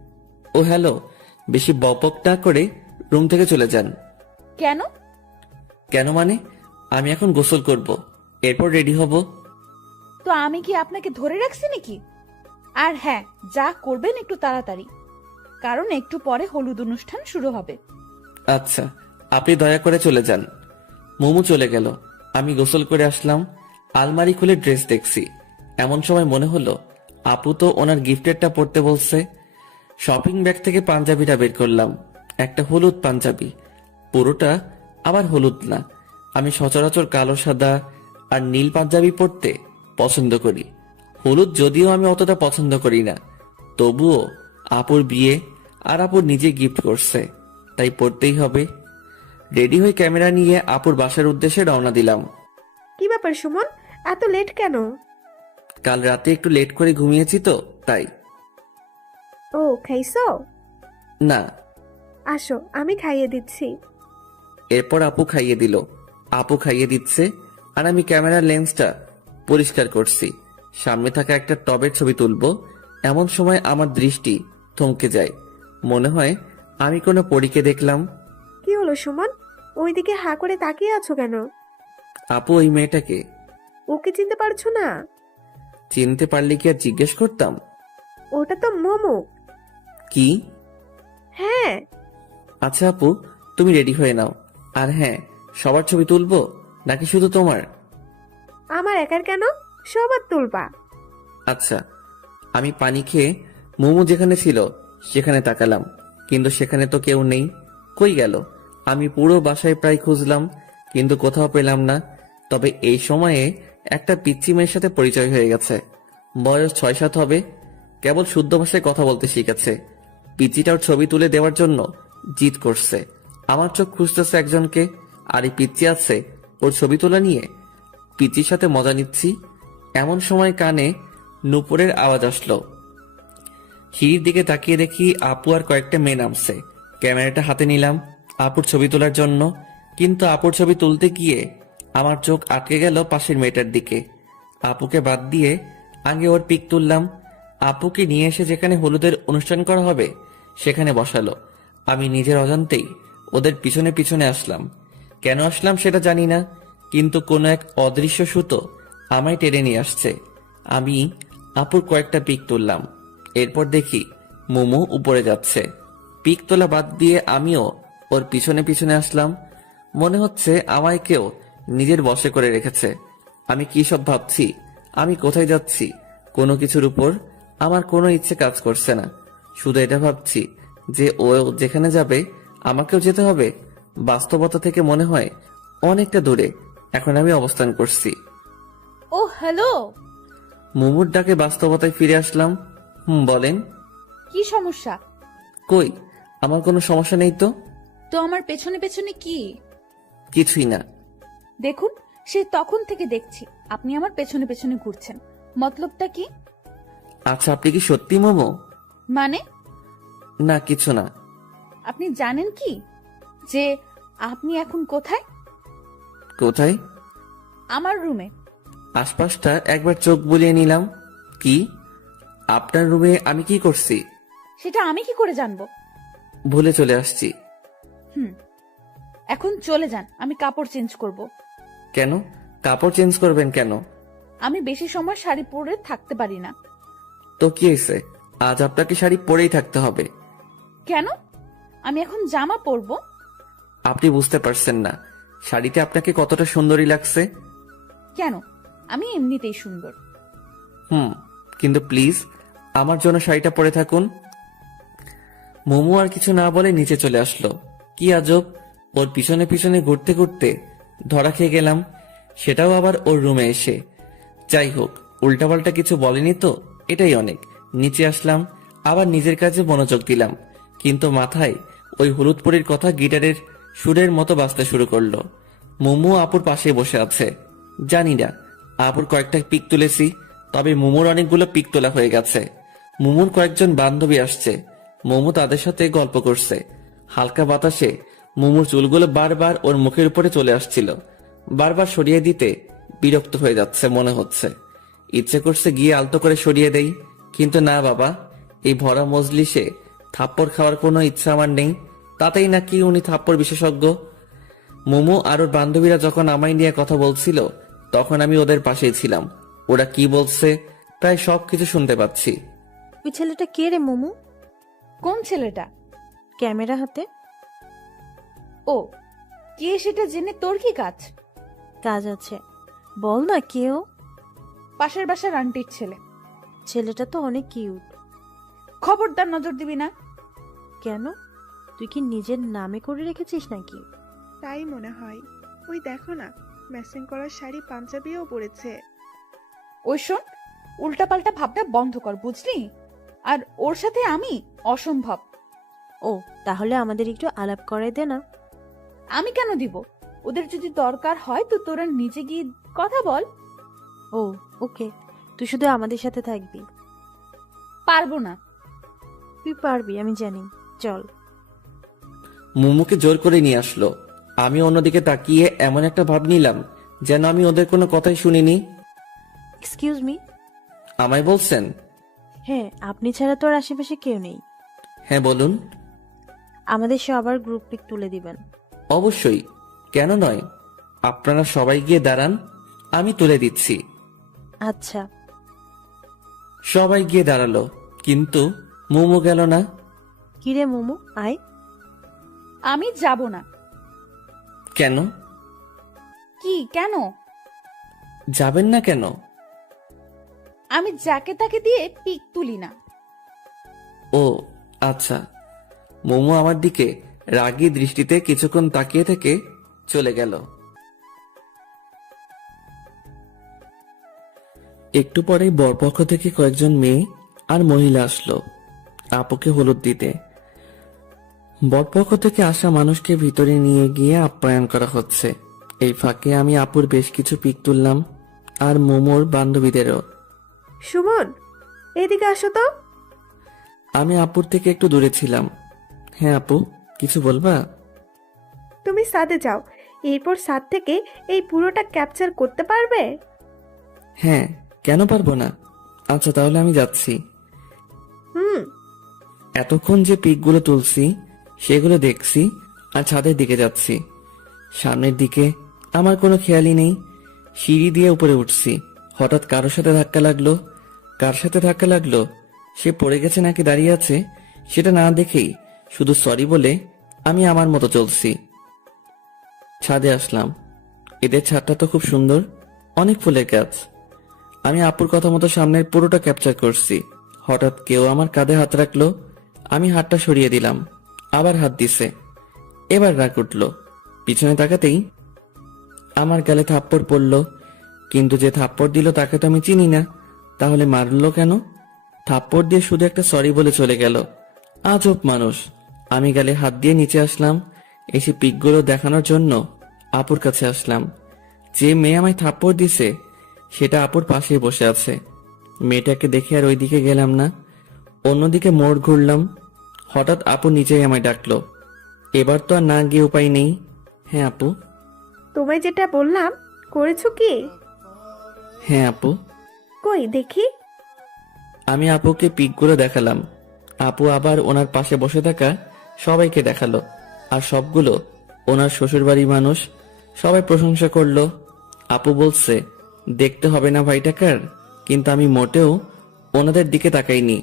ও হ্যালো, বেশি বকবক না করে রুম থেকে চলে যান। কেন? কেন মানে, আমি এখন গোসল করব, এরপর রেডি হব। তো আমি কি আপনাকে ধরে রাখছি নাকি? আর হ্যাঁ, যা করবেন একটু তাড়াতাড়ি, কারণ একটু পরে হলুদ অনুষ্ঠান শুরু হবে। আচ্ছা, আপনি দয়া করে চলে যান। মোমো চলে গেল, আমি গোসল করে আসলাম। আলমারি খুলে ড্রেস দেখছি, এমন সময় মনে হলো আপু তো ওনার গিফটেরটা পরতে বলছে। শপিং ব্যাগ থেকে পাঞ্জাবিটা বের করলাম, একটা হলুদ পাঞ্জাবি, পুরোটা আবার হলুদ না। আমি সচরাচর কালো, সাদা আর নীল পাঞ্জাবি পরতে পছন্দ করি। হলুদ যদিও আমি অতটা পছন্দ করি না, তবুও আপুর বিয়ে আর আপুর নিজে গিফট করছে, তাই পড়তেই হবে। রেডি হয়ে ক্যামেরা নিয়ে আপুর বাসার উদ্দেশ্যে রওনা দিলাম। কি ব্যাপার সুমন, এত লেট কেন? কাল রাতে একটু লেট করে ঘুমিয়েছি তো তাই। ও খাইছো? না। আসো আমি খাইয়ে দিচ্ছি। এরপর আপু খাইয়ে দিল। আপু খাইয়ে দিচ্ছে আর আমি ক্যামেরার লেন্সটা পরিষ্কার করছি, সামনে থাকা একটা টবের ছবি তুলবো। এমন সময় আমার দৃষ্টি থমকে যায়, মনে হয় আমি কোনো পরীকে দেখলাম। কি হলো সুমন, ওইদিকে হা করে তাকিয়ে আছো কেন? আপু ওই মেয়েটাকে ওকে চিনতে পারছো না? চিনতে পারলে কি আর জিজ্ঞেস করতাম? ওটা তো মোমো। কি? হ্যাঁ। আচ্ছা আপু, তুমি রেডি হয়ে নাও। আর হ্যাঁ, সবার ছবি তুলবো নাকি শুধু তোমার? আমার একার কেন, সবার তুলবা। আচ্ছা। আমি পানি খেয়ে মোমো যেখানে ছিল সেখানে তাকালাম, কিন্তু সেখানে তো কেউ নেই। কই গেল? আমি পুরো বাসায় প্রায় খুঁজলাম, কিন্তু কোথাও পেলাম না। তবে এই সময়ে একটা পিচ্চি মেয়ের সাথে পরিচয় হয়ে গেছে। বয়স 6-7 হবে, কেবল শুদ্ধ ভাষায় কথা বলতে শিখেছে। পিচ্চিটার ছবি তুলে দেওয়ার জন্য জিদ করছে। আমার চোখ খুঁজতেছে একজনকে, আর এই পিচ্চি আছে ওর ছবি তোলা নিয়ে। পিচ্চির সাথে মজা নিচ্ছি, এমন সময় কানে নুপুরের আওয়াজ আসলো। সিঁড়ির দিকে তাকিয়ে দেখি আপু আর কয়েকটা মেয়ে নামছে। ক্যামেরাটা হাতে নিলাম আপুর ছবি তোলার জন্য, কিন্তু আপুর ছবি তুলতে গিয়ে আমার চোখ আটকে গেল পাশের মেয়েটার দিকে। আপুকে বাদ দিয়ে আগে ওর পিক তুললাম। আপুকে নিয়ে এসে যেখানে হলুদের অনুষ্ঠান করা হবে সেখানে বসালো। আমি নিজের অজান্তেই ওদের পিছনে পিছনে আসলাম। কেন আসলাম সেটা জানি না, কিন্তু কোনো এক অদৃশ্য সুতো আমায় টেনে নিয়ে আসছে। আমি আপুর কয়েকটা পিক তুললাম, এরপর দেখি মোমো উপরে যাচ্ছে। পিক তোলা বাদ দিয়ে আমিও ওর পিছনে পিছনে আসলাম। মনে হচ্ছে আমায় কেউ নিজের বশে করে রেখেছে। আমি কি সব ভাবছি, আমি কোথায় যাচ্ছি, কোনো কিছুর উপর আমার কোনো ইচ্ছে কাজ করছে না। শুধু এটা ভাবছি যে ও যেখানে যাবে আমাকেও যেতে হবে। বাস্তবতা থেকে মনে হয় অনেকটা দূরে এখন আমি অবস্থান করছি। ও হ্যালো। মোমোর ডাকে বাস্তবতায় ফিরে আসলাম। বলেন। কি সমস্যা? কই, আমার কোনো সমস্যা নেই তো। তো আমার পেছনে পেছনে কি? কিছুই না। দেখুন, সে তখন থেকে দেখছি আপনি আমার পেছনে পেছনে ঘুরছেন, মতলবটা কি? আচ্ছা, আপনি কি সত্যি মোমো? মানে? না কিছু না। আপনি জানেন কি যে আপনি এখন কোথায়? কোথায়? আমার রুমে। আশপাশটা একবার চোখ বুলিয়ে নিলাম। কি? আপনার রুমে আমি কি করছি? সেটা আমি কি করে জানবো? ভুলে চলে আসছি। এখন চলে যান, আমি কাপড় চেঞ্জ করব। কেন? কাপড় চেঞ্জ করবেন কেন? আমি বেশি সময় শাড়ি পরে থাকতে পারি না। তো কি হয়েছে, আজ আপনাকে শাড়ি পরেই থাকতে হবে? কেন? আমি এখন জামা পরবো। আপনি বুঝতে পারছেন না শাড়িতে আপনাকে কতটা সুন্দরী লাগছে। কেন? আমি এমনিতেই সুন্দর। কিন্তু প্লিজ আমার জন্য শাড়িটা পরে থাকুন। মোমো আর কিছু না বলে নিচে চলে আসলো। কি আজব, ওর পিছনে পিছনে ঘুরতে ঘুরতে ধরা খেয়ে গেলাম, সেটাও আবার ওর রুমে এসে। যাই হোক, উল্টাপাল্টা কিছু বলেনি তো, এটাই অনেক। নিচে আসলাম, আবার নিজের কাজে মনোযোগ দিলাম, কিন্তু মাথায় ওই হলুদ পরীর কথা গিটারের সুরের মতো বাজতে শুরু করলো। মোমো আপুর পাশে বসে আছে। জানি না, আপুর কয়েকটা পিক তুলেছি, তবে মোমোর অনেকগুলো পিক তোলা হয়ে গেছে। মোমোর কয়েকজন বান্ধবী আসছে, মোমো তাদের সাথে গল্প করছে। হালকা বাতাসে মোমোর চুলগুলো বারবার ওর মুখের উপরে চলে আসছিল। বারবার সরিয়ে দিতে বিরক্ত হয়ে যাচ্ছে মনে হচ্ছে। ইচ্ছে করছে গিয়ে আলতো করে সরিয়ে দেই, কিন্তু না বাবা, এই ভরা মজলিসে থাপ্পড় খাওয়ার কোনো ইচ্ছা আমার নেই। তাতেই নাকি উনি থাপ্পড় বিশেষজ্ঞ। মোমো আর ওর বান্ধবীরা যখন আমায় নিয়ে কথা বলছিল, তখন আমি ওদের পাশেই ছিলাম। ওরা কি বলছে প্রায় সবকিছু শুনতে পাচ্ছি। ওই ছেলেটা কে রে মোমো? কোন ছেলেটা? ক্যামেরা হাতে। ও, কে সেটা জেনে তোর কি কাজ? কাজ আছে, বল না কেউ। পাশের বাসার আন্টির ছেলে। ছেলেটা তো অনেক কিউট। খবরদার নজর দিবি না। কেন, তুই কি নিজের নামে করে রেখেছিস নাকি? তাই মনে হয়। ওই দেখো না, ম্যাচিং করা শাড়ি পাঞ্জাবিও পরেছে। ওই শোন, উল্টাপাল্টা ভাবটা বন্ধ কর, বুঝলি? আর ওর সাথে আমি অসম্ভব। ও, তাহলে আমাদের একটু আলাপ করাই দে না। আমি কেন দিব? ওদের যদি দরকার হয় তো তোরা নিচে গিয়ে কথা বল। ও ওকে, তুই শুধু আমাদের সাথে থাকবি। পারবো না। তুই পারবি, আমি জানি, চল। মোমোকে জোর করে নিয়ে আসলো। আমি অন্যদিকে তাকিয়ে এমন একটা ভাব নিলাম যেন আমি ওদের কোনো কথাই শুনিনি। Excuse me. আমায় বলছেন? হ্যাঁ, আপনি ছাড়া তোর আশেপাশে কেউ নেই। হ্যাঁ বলুন। আমাদের সবার গ্রুপ পিক তুলে দিবেন। অবশ্যই, কেন নয়। আপনারা সবাই গিয়ে দাঁড়ান, আমি তুলে দিচ্ছি। আচ্ছা। সবাই গিয়ে দাঁড়ালো, কিন্তু মোমো গেল না। কিরে মোমো, আয়। আমি যাব না। কেন? কি কেন? যাবেন না কেন? আমি যাকে তাকে দিয়ে পিক তুলি না। ও আচ্ছা। মোমো আমার দিকে রাগী দৃষ্টিতে কিছুক্ষণ তাকিয়ে থেকে চলে গেল। একটু পরেই বরপক্ষ থেকে কয়েকজন মেয়ে আর মহিলা আসলো আপুকে হলুদ দিতে। বরপক্ষ থেকে আসা মানুষকে ভিতরে নিয়ে গিয়ে আপ্যায়ন করা হচ্ছে। এই ফাঁকে আমি আপুর বেশ কিছু পিক তুললাম, আর মোমোর বান্ধবীদেরও। সুমন, এদিকে আসো তো। আমি আপুর থেকে একটু দূরে ছিলাম। হ্যাঁ আপু, কিছু বলবা? তুমি ছাদে যাও, এরপর ছাদ থেকে এই পুরোটা ক্যাপচার করতে পারবে? হ্যাঁ, কেন পারবো না। আচ্ছা তাহলে আমি যাচ্ছি। হুম। এতক্ষণ যে পিকগুলো তুলছি সেগুলো দেখছি আর ছাদের দিকে যাচ্ছি। সামনের দিকে আমার কোনো খেয়ালই নেই। সিঁড়ি দিয়ে উপরে উঠছি, হঠাৎ কারোর সাথে ধাক্কা লাগলো। কার সাথে ধাক্কা লাগলো, সে পড়ে গেছে নাকি দাঁড়িয়ে আছে, সেটা না দেখেই শুধু সরি বলে আমি আমার মতো চলছি। ছাদে আসলাম। এদের ছাদটা তো খুব সুন্দর, অনেক ফুলের গাছ। আমি আপুর কথা মতো সামনের পুরোটা ক্যাপচার করছি। হঠাৎ কেউ আমার কাঁধে হাত রাখলো, আমি হাতটা সরিয়ে দিলাম, আবার হাত দিছে। এবার রাগ উঠলো, পিছনে তাকাতেই আমার গালে থাপ্পড় পড়লো। কিন্তু যে থাপ্পড় দিল তাকে তো আমি চিনি না, তাহলে মারলো কেন? থাপ্পড় দিয়ে শুধু একটা সরি বলে চলে গেল। আজব মানুষ। আমি গালে হাত দিয়ে নিচে আসলাম, এসে পিকগুলো দেখানোর জন্য আপুর কাছে আসলাম। যে মেয়ে আমায় থাপ্পড় দিছে সেটা আপুর পাশেই বসে আছে। মেয়েটাকে দেখে আর ওইদিকে গেলাম না, অন্যদিকে মোড় ঘুরলাম। হঠাৎ আপু নিচেই আমায় ডাকলো। এবার তো আর না গিয়ে উপায় নেই। হ্যাঁ আপু। তোমায় যেটা বললাম করেছো কি? হ্যাঁ আপু। কই দেখি। আমি আপুকে পিকগুলো দেখালাম। আপু আবার ওনার পাশে বসে থাকা সবাইকে দেখালো, আর সবগুলো ওনার শ্বশুরবাড়ির মানুষ। সবাই প্রশংসা করলো। আপু বলছে দেখতে হবে না ভাইটাকার, কিন্তু আমি মোটেও ওনাদের দিকে তাকাইনি।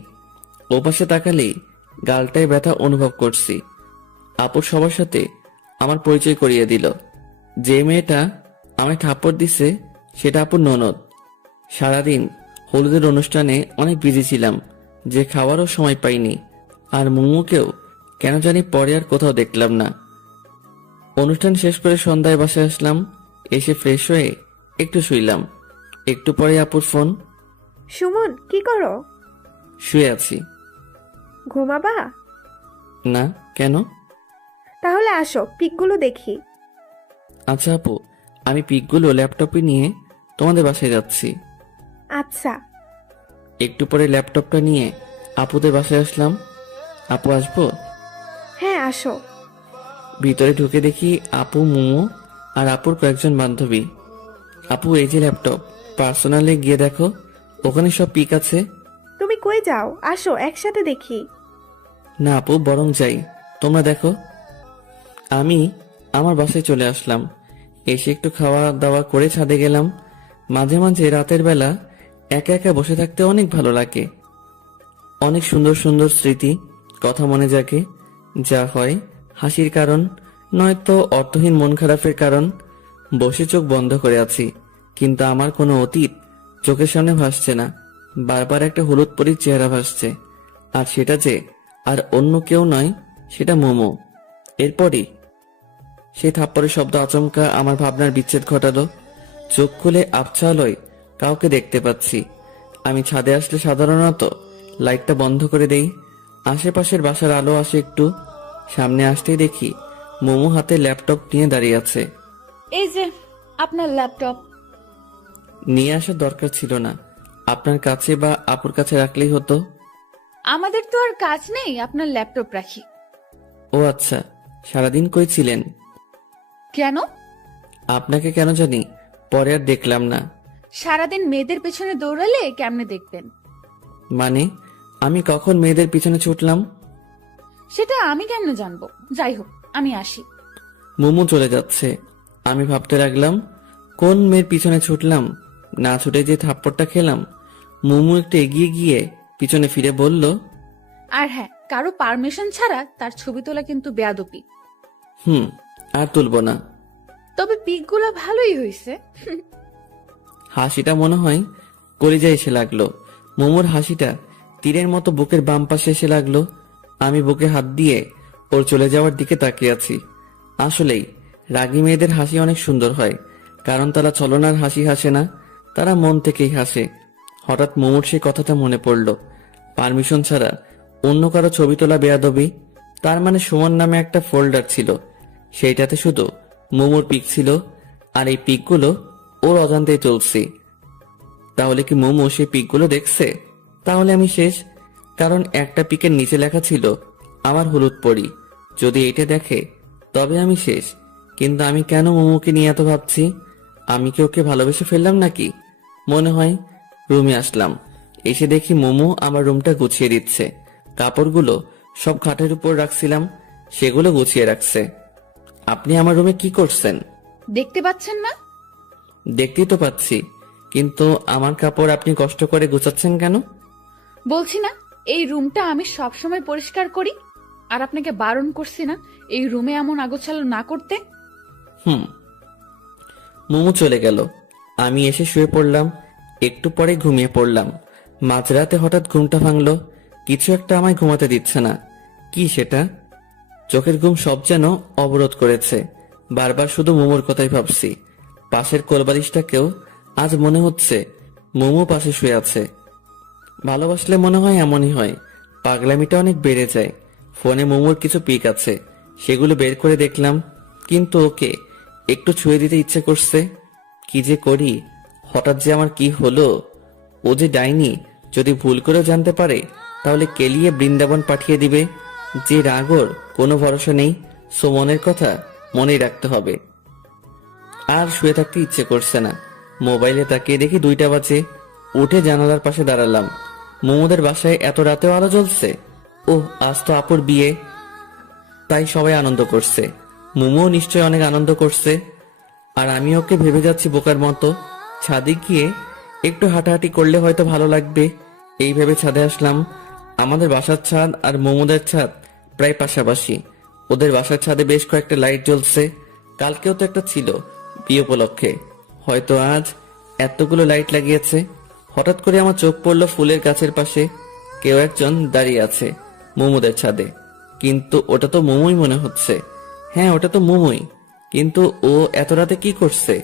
ওপাশে তাকালেই গালটায় ব্যথা অনুভব করছি। আপুর সবার সাথে আমার পরিচয় করিয়ে দিল। যে মেয়েটা আমায় থাপ্পড় দিছে সেটা আপুর ননদ। সারাদিন হলুদের অনুষ্ঠানে অনেক বিজি ছিলাম যে খাওয়ারও সময় পাইনি, আর মোমোকেও কেন জানি পরে আর কোথাও দেখলাম না। অনুষ্ঠান শেষ করে সন্ধ্যায় বাসায় আসলাম। এসে ফ্রেশ হয়ে একটু শুইলাম। একটু পরে আপুর ফোন। সুমন, কি করো? শুয়ে আছি। ঘুমাবা? না, কেন? তাহলে আসো, পিকগুলো দেখি। আচ্ছা আপু, আমি পিকগুলো ল্যাপটপে নিয়ে তোমাদের বাসায় যাচ্ছি। আচ্ছা। একটু পরে ল্যাপটপটা নিয়ে আপুদের বাসায় আসলাম। আপু আসবো? হ্যাঁ, আসো। ভিতরে ঢুকে দেখি আপু, মোমো আর আপুর কয়েকজন বান্ধবী। আপু, এই যে ল্যাপটপ, পার্সোনালে গিয়ে দেখো, ওখানে সব পিক আছে। তুমি কই যাও? আসো, একসাথে দেখি। না আপু, বরং যাই, তোমরা দেখো। আমি আমার বাসায় চলে আসলাম। এসে একটু খাওয়া দাওয়া করে ছাদে গেলাম। মাঝে মাঝে রাতের বেলা একা একা বসে থাকতে অনেক ভালো লাগে। অনেক সুন্দর সুন্দর স্মৃতি, কথা মনে জাগে। যা হয় হাসির কারণ, নয়তো অর্থহীন মন খারাপের কারণ। বসে চোখ বন্ধ করে আছি, কিন্তু আমার কোনো অতীত চোখের সামনে ভাসছে না। বারবার একটা হলুদ পরীর চেহারা ভাসছে, আর সেটা যে আর অন্য কেউ নয়, সেটা মোমো। এরপরই সেই থাপ্পড়ের শব্দ আচমকা আমার ভাবনার বিচ্ছেদ ঘটালো। চোখ খুলে আবছা আলোয় কাউকে দেখতে পাচ্ছি। আমি ছাদে আসলে সাধারণত লাইটটা বন্ধ করে দেই। আশেপাশের বাসার আলো আসে একটু। সামনে আসতেই দেখি মোমো হাতে ল্যাপটপ নিয়ে দাঁড়িয়ে আছে। এই যে আপনার ল্যাপটপ। নিয়ে আসার দরকার ছিল না, আপনার কাছে বা আপুর কাছে রাখলেই হতো। আমাদের তো আর কাজ নেই আপনার ল্যাপটপ রাখি। ও আচ্ছা, সারাদিন কই ছিলেন? কেন? আপনাকে কেন জানি পরে আর দেখলাম না। সারাদিন মেয়েদের পেছনে দৌড়ালে কেমনে দেখবেন? মানে, আমি কখন মেয়েদের পিছনে ছুটলাম? সেটা আমি কেন জানবো? যাই হোক, আমি আসি। মোমো চলে যাচ্ছে। আমি ভাবতে লাগলাম, কোন মেয়ের পিছনে ছুটলাম, না ছুটে যে থাপ্পড়টা খেলাম। মোমো একটু এগিয়ে গিয়ে পিছনে ফিরে বলল, আর হ্যাঁ, কারো পারমিশন ছাড়া তার ছবি তোলা কিন্তু বেয়াদবি। আর তুলব না। তবে পিকগুলো ভালোই হয়েছে। হাসিটা মনে হয় কলিজায় এসে লাগলো। মোমোর হাসিটা তীরের মতো বুকের বাম পাশে এসে লাগলো। আমি বুকে হাত দিয়ে ওর চলে যাওয়ার দিকে তাকিয়ে আছি। আসলেই রাগী মেয়েদের হাসি অনেক সুন্দর হয়, কারণ তারা ছলনার হাসি হাসে না, তারা মন থেকেই হাসে। হঠাৎ মোমোর সেই কথাটা মনে পড়ল, পারমিশন ছাড়া অন্য কারো ছবি তোলা বেয়াদবি। তার মানে সুমন নামে একটা ফোল্ডার ছিল, সেইটাতে শুধু মোমোর পিক ছিল, আর এই পিকগুলো ওর অজান্তেই চলছে। তাহলে কি মোমো সেই পিকগুলো দেখছে? তাহলে আমি শেষ, কারণ একটা পিকের নিচে লেখা ছিল আমার হলুদ পরি। যদি এটা দেখে তবে আমি শেষ। কিন্তু আমি কেন মোমোকে নিয়ে এত ভাবছি? আমি কি ওকে ভালোবেসে ফেললাম নাকি? মনে হয় রুমে আসলাম, এসে দেখি মোমো আমার রুমটা গুছিয়ে দিচ্ছে। কাপড়গুলো সব খাটের উপর রাখছিলাম, সেগুলো গুছিয়ে রাখছে। আপনি আমার রুমে কি করছেন? দেখতে পাচ্ছেন না? দেখতেই তো পাচ্ছি, কিন্তু আমার কাপড় আপনি কষ্ট করে গুছাচ্ছেন কেন? বলছি না, এই রুমটা আমি সব সময় পরিষ্কার করি, আর আপনাকে বারণ করছি না এই রুমে এমন আগোছালো না করতে। মোমো চলে গেল। আমি এসে শুয়ে পড়লাম। একটু পরে ঘুমিয়ে পড়লাম। মাঝরাতে হঠাৎ ঘুমটা ভাঙলো। কিছু একটা আমায় ঘুমাতে দিচ্ছে না। কি সেটা? চোখের ঘুম সব যেন অবরোধ করেছে। বারবার শুধু মোমোর কথাই ভাবছি। পাশের কোলবালিশটাকেও আজ মনে হচ্ছে মোমো পাশে শুয়ে আছে। ভালোবাসলে মনে হয় এমনই হয়, পাগলামিটা অনেক বেড়ে যায়। ফোনে মোমোর কিছু পিক আছে, সেগুলো বের করে দেখলাম, কিন্তু ওকে একটু ছুঁয়ে দিতে ইচ্ছে করছে। কি যে করি, হঠাৎ যে আমার কি হলো? ও যে ডাইনি, যদি ভুল করেও জানতে পারে তাহলে কেলিয়ে বৃন্দাবন পাঠিয়ে দিবে। যে রাগর কোনো ভরসা নেই, সো মনের কথা মনেই রাখতে হবে। আর শুয়ে থাকতে ইচ্ছে করছে না। মোবাইলে তাকিয়ে দেখি 2টা বাজে। উঠে জানালার পাশে দাঁড়ালাম। মোমোদের বাসায় এত রাতেও আলো জ্বলছে। ওহ, আজ তো আপুর বিয়ে, তাই সবাই আনন্দ করছে। মোমো নিশ্চয় অনেক আনন্দ করছে, আর আমি ওকে ভেবে যাচ্ছি বোকার মতো। ছাদে গিয়ে একটু হাঁটাহাঁটি করলে হয়তো ভালো লাগবে, এই ভেবে ছাদে আসলাম। আমাদের বাসার ছাদ আর মোমোদের ছাদ প্রায় পাশাপাশি। ওদের বাসার ছাদে বেশ কয়েকটা লাইট জ্বলছে। কালকেও তো একটা ছিল বিয়ে উপলক্ষে, হয়তো আজ এতগুলো লাইট লাগিয়েছে। হঠাৎ করে আমার চোখ পড়লো ফুলের গাছের পাশে। কেউ একজন দাঁড়িয়ে আছে মোমোদের ছাদে। কিন্তু ওটা তো মোমোই মনে হচ্ছে। হ্যাঁ, ওটা তো মোমোই, কিন্তু ও এত রাতে কি করছে?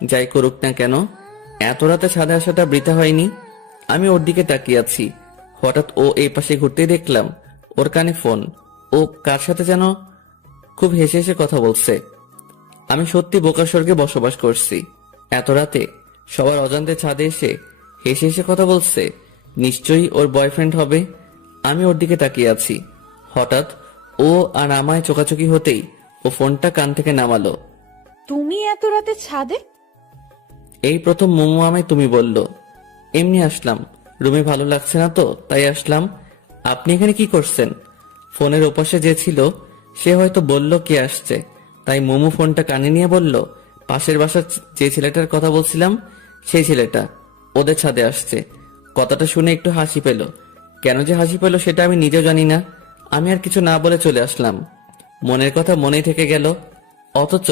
যাই করুক না কেন, এত রাতে ছাদে আসাটা বৃথা হয়নি। আমি ওর দিকে তাকিয়ে আছি। হঠাৎ ও এই পাশে ঘুরতেই দেখলাম ওর কানে ফোন। ও কার সাথে যেন খুব হেসে হেসে কথা বলছে। আমি সত্যি বোকার স্বর্গে বসবাস করছি। এত রাতে সবার অজান্তে ছাদে এসে হেসে হেসে কথা বলছে। নিশ্চয়ই ওর বয়ফ্রেন্ড হবে। আমি ওর দিকে তাকিয়ে আছি। হঠাৎ ও আর আমায় চোকাচোকি হতেই ও ফোনটা কান থেকে নামালো। তুমি এত রাতে ছাদে? এই প্রথম মোমো আমায় তুমি বলল। এমনি আসলাম, রুমে ভালো লাগছে না তো তাই আসলাম। আপনি এখানে কি করছেন? ফোনের ওপাশে যে ছিল সে হয়তো বলল কে আসছে, তাই মোমো ফোনটা কানে নিয়ে বলল, পাশের বাসার যে ছেলেটার কথা বলছিলাম সেই ছেলেটা ওদের ছাদে আসছে। কথাটা শুনে একটু হাসি পেল। কেন যে হাসি পেল সেটা আমি নিজেও জানি না। আমি আর কিছু না বলে চলে আসলাম। মনের কথা মনেই থেকে গেল, অথচ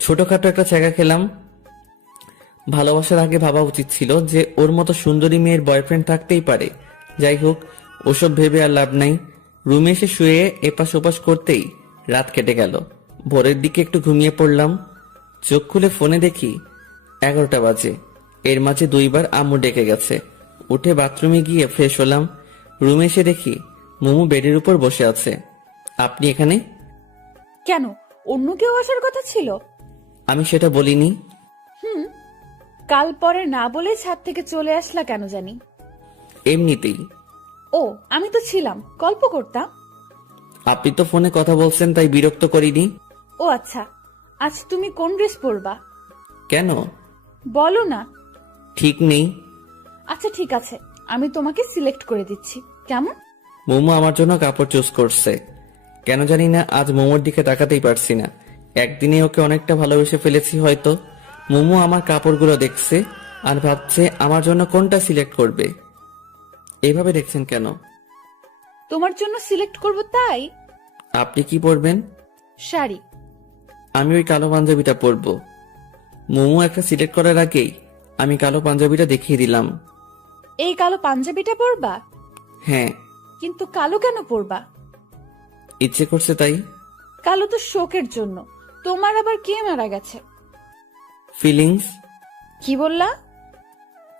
ছোটখাটো একটা ছ্যাঁকা খেলাম। ভালোবাসার আগে ভাবা উচিত ছিল যে ওর মতো সুন্দরী মেয়ের বয়ফ্রেন্ড থাকতেই পারে। যাই হোক, ওসব ভেবে আর লাভ নাই। রুমে এসে শুয়ে এপাশ ওপাশ করতেই রাত কেটে গেল। ভোরের দিকে একটু ঘুমিয়ে পড়লাম। চোখ খুলে ফোনে দেখি 11টা বাজে। এর মাঝে 2বার আম্মু ডেকে গেছে। উঠে বাথরুমে গিয়ে ফ্রেশ হলাম। রুমে এসে দেখি মোমো বেডের উপর বসে আছে। আপনি এখানে? কেন, অন্য কেউ আসার কথা ছিল? আমি সেটা বলিনি। কাল পরে না বলে ছাদ থেকে চলে আসলা কেন জানি? এমনিতেই। ও, আমি তো ছিলাম, গল্প করতাম। আপনি তো ফোনে কথা বলছেন তাই বিরক্ত করিনি। ও আচ্ছা, আজ তুমি কোন ড্রেস পরবা? কেন? বলো না। ঠিক নেই। আচ্ছা ঠিক আছে, আমি তোমাকে সিলেক্ট করে দিচ্ছি, কেমন? মোমো আমার জন্য কাপড় চুজ করছে। কেন জানি না আজ মোমোর দিকে তাকাতেই পারছি না। একদিনে ওকে অনেকটা ভালোবেসে ফেলেছি হয়তো। মোমো আমার কাপড়গুলো দেখছে আর ভাবছে আমার জন্য কোনটা সিলেক্ট করবে। এইভাবে দেখছেন কেন? তোমার জন্য সিলেক্ট করব তাই। আপনি কি পরবেন? শাড়ি। আমি ওই কালো পাঞ্জাবিটা পরবো। মোমো একটা সিলেক্ট করার আগেই আমি কালো পাঞ্জাবিটা দেখিয়ে দিলাম। এই কালো পাঞ্জাবিটা পরবা? হ্যাঁ। কিন্তু কালো কেন পরবা? ইচ্ছে করছে তাই। কালো তো শোকের জন্য। তোমার আবার কে মারা গেছে? ফিলিংস। কি বললা?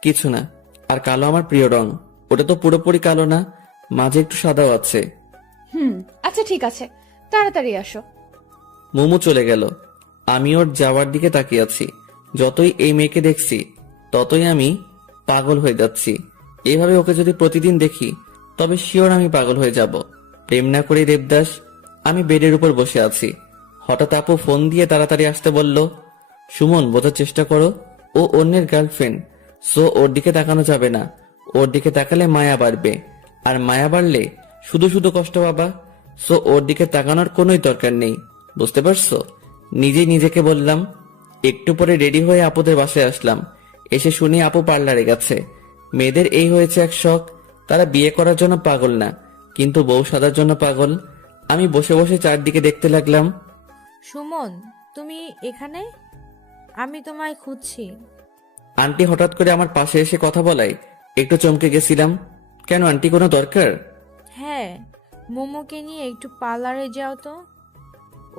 কিছু না। আর কালো আমার প্রিয় রং। ওটা তো পুরোপুরি কালো না, মাঝে একটু সাদাও আছে। আচ্ছা ঠিক আছে, তাড়াতাড়ি আসো। মোমো চলে গেল। আমি ওর যাওয়ার দিকে তাকিয়ে আছি। যতই এই মেয়েকে দেখছি ততই আমি পাগল হয়ে যাচ্ছি। এভাবে ওকে যদি প্রতিদিন দেখি তবে শিওর আমি পাগল হয়ে যাব। প্রেম না করে দেবদাস। আমি বেডের উপর বসে আছি। হঠাৎ আপু ফোন দিয়ে তাড়াতাড়ি আসতে বলল। সুমন, বোঝার চেষ্টা করো, ও অন্যের গার্লফ্রেন্ড। সো ওর দিকে তাকানো যাবে না। ওর দিকে তাকালে মায়া বাড়বে, আর মায়া বাড়লে শুধু শুধু কষ্ট পাবা। সো ওর দিকে তাকানোর কোনোই দরকার নেই, বুঝতে পারছো? নিজেই নিজেকে বললাম। একটু পরে রেডি হয়ে আপুদের বাসায় আসলাম। এসে শুনি আপু পার্লারে গেছে। মেয়েদের এই হয়েছে এক শখ, তারা বিয়ে করার জন্য পাগল না, কিন্তু বউ সাজার জন্য পাগল। আমি বসে বসে চারদিকে দেখতে লাগলাম। সুমন, তুমি এখানে? আমি তোমায় খুঁজছি। আন্টি হঠাৎ করে আমার পাশে এসে কথা বলায় একটু চমকে গেছিলাম। কেন আন্টি, কোনো দরকার? হ্যাঁ, মোমোকে নিয়ে একটু পার্লারে যাও তো।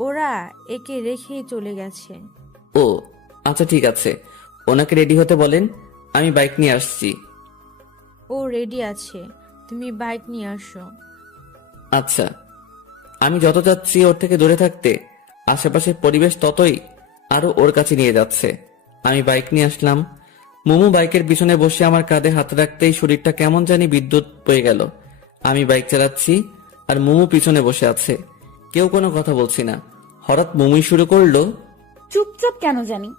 ওরা একে রেখেই চলে গেছে। ও আচ্ছা ঠিক আছে, ওনাকে রেডি হতে বলেন, আমি বাইক নিয়ে আসছি। ও রেডি আছে, তুমি বাইক নিয়ে আসো। আচ্ছা। আমি যত যাচ্ছি ওর থেকে দূরে থাকতে, আশেপাশের পরিবেশ ততই আরো ওর কাছে নিয়ে যাচ্ছে। আমি বাইক নিয়ে আসলাম। মোমো বাইকের পিছনে বসে আমার কাঁধে হাত রাখতেই শরীরটা কেমন জানি বিদ্যুৎ বয়ে গেল। আমি বাইক চালাচ্ছি আর মোমো পিছনে বসে আছে। কেউ কোনো কথা বলছি না। হঠাৎ মোমোই শুরু করলো। চুপচাপ কেন জানি?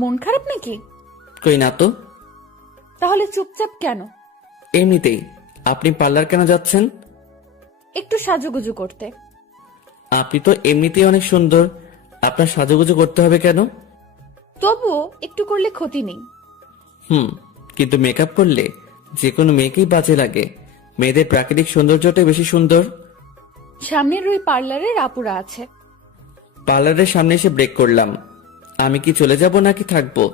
মন খারাপ নাকি? কই না তো। তাহলে চুপচাপ কেন? এমনিতেই। আপনি পার্লার কেন যাচ্ছেন? একটু সাজুগুজু করতে। আপনি তো এমনিতেই অনেক সুন্দর, আপনার সাজুগুজু করতে হবে কেন? তবুও একটু করলে ক্ষতি নেই। কিন্তু মেকআপ করলে যে কোনো মেয়েকেই বাজে লাগে। মেয়েদের প্রাকৃতিক সৌন্দর্যটাই বেশি সুন্দর। সামনের ওই পার্লারের আপুরা আছে। পার্লারের সামনে এসে ব্রেক করলাম। আমি কি চলে যাব নাকি থাকবো?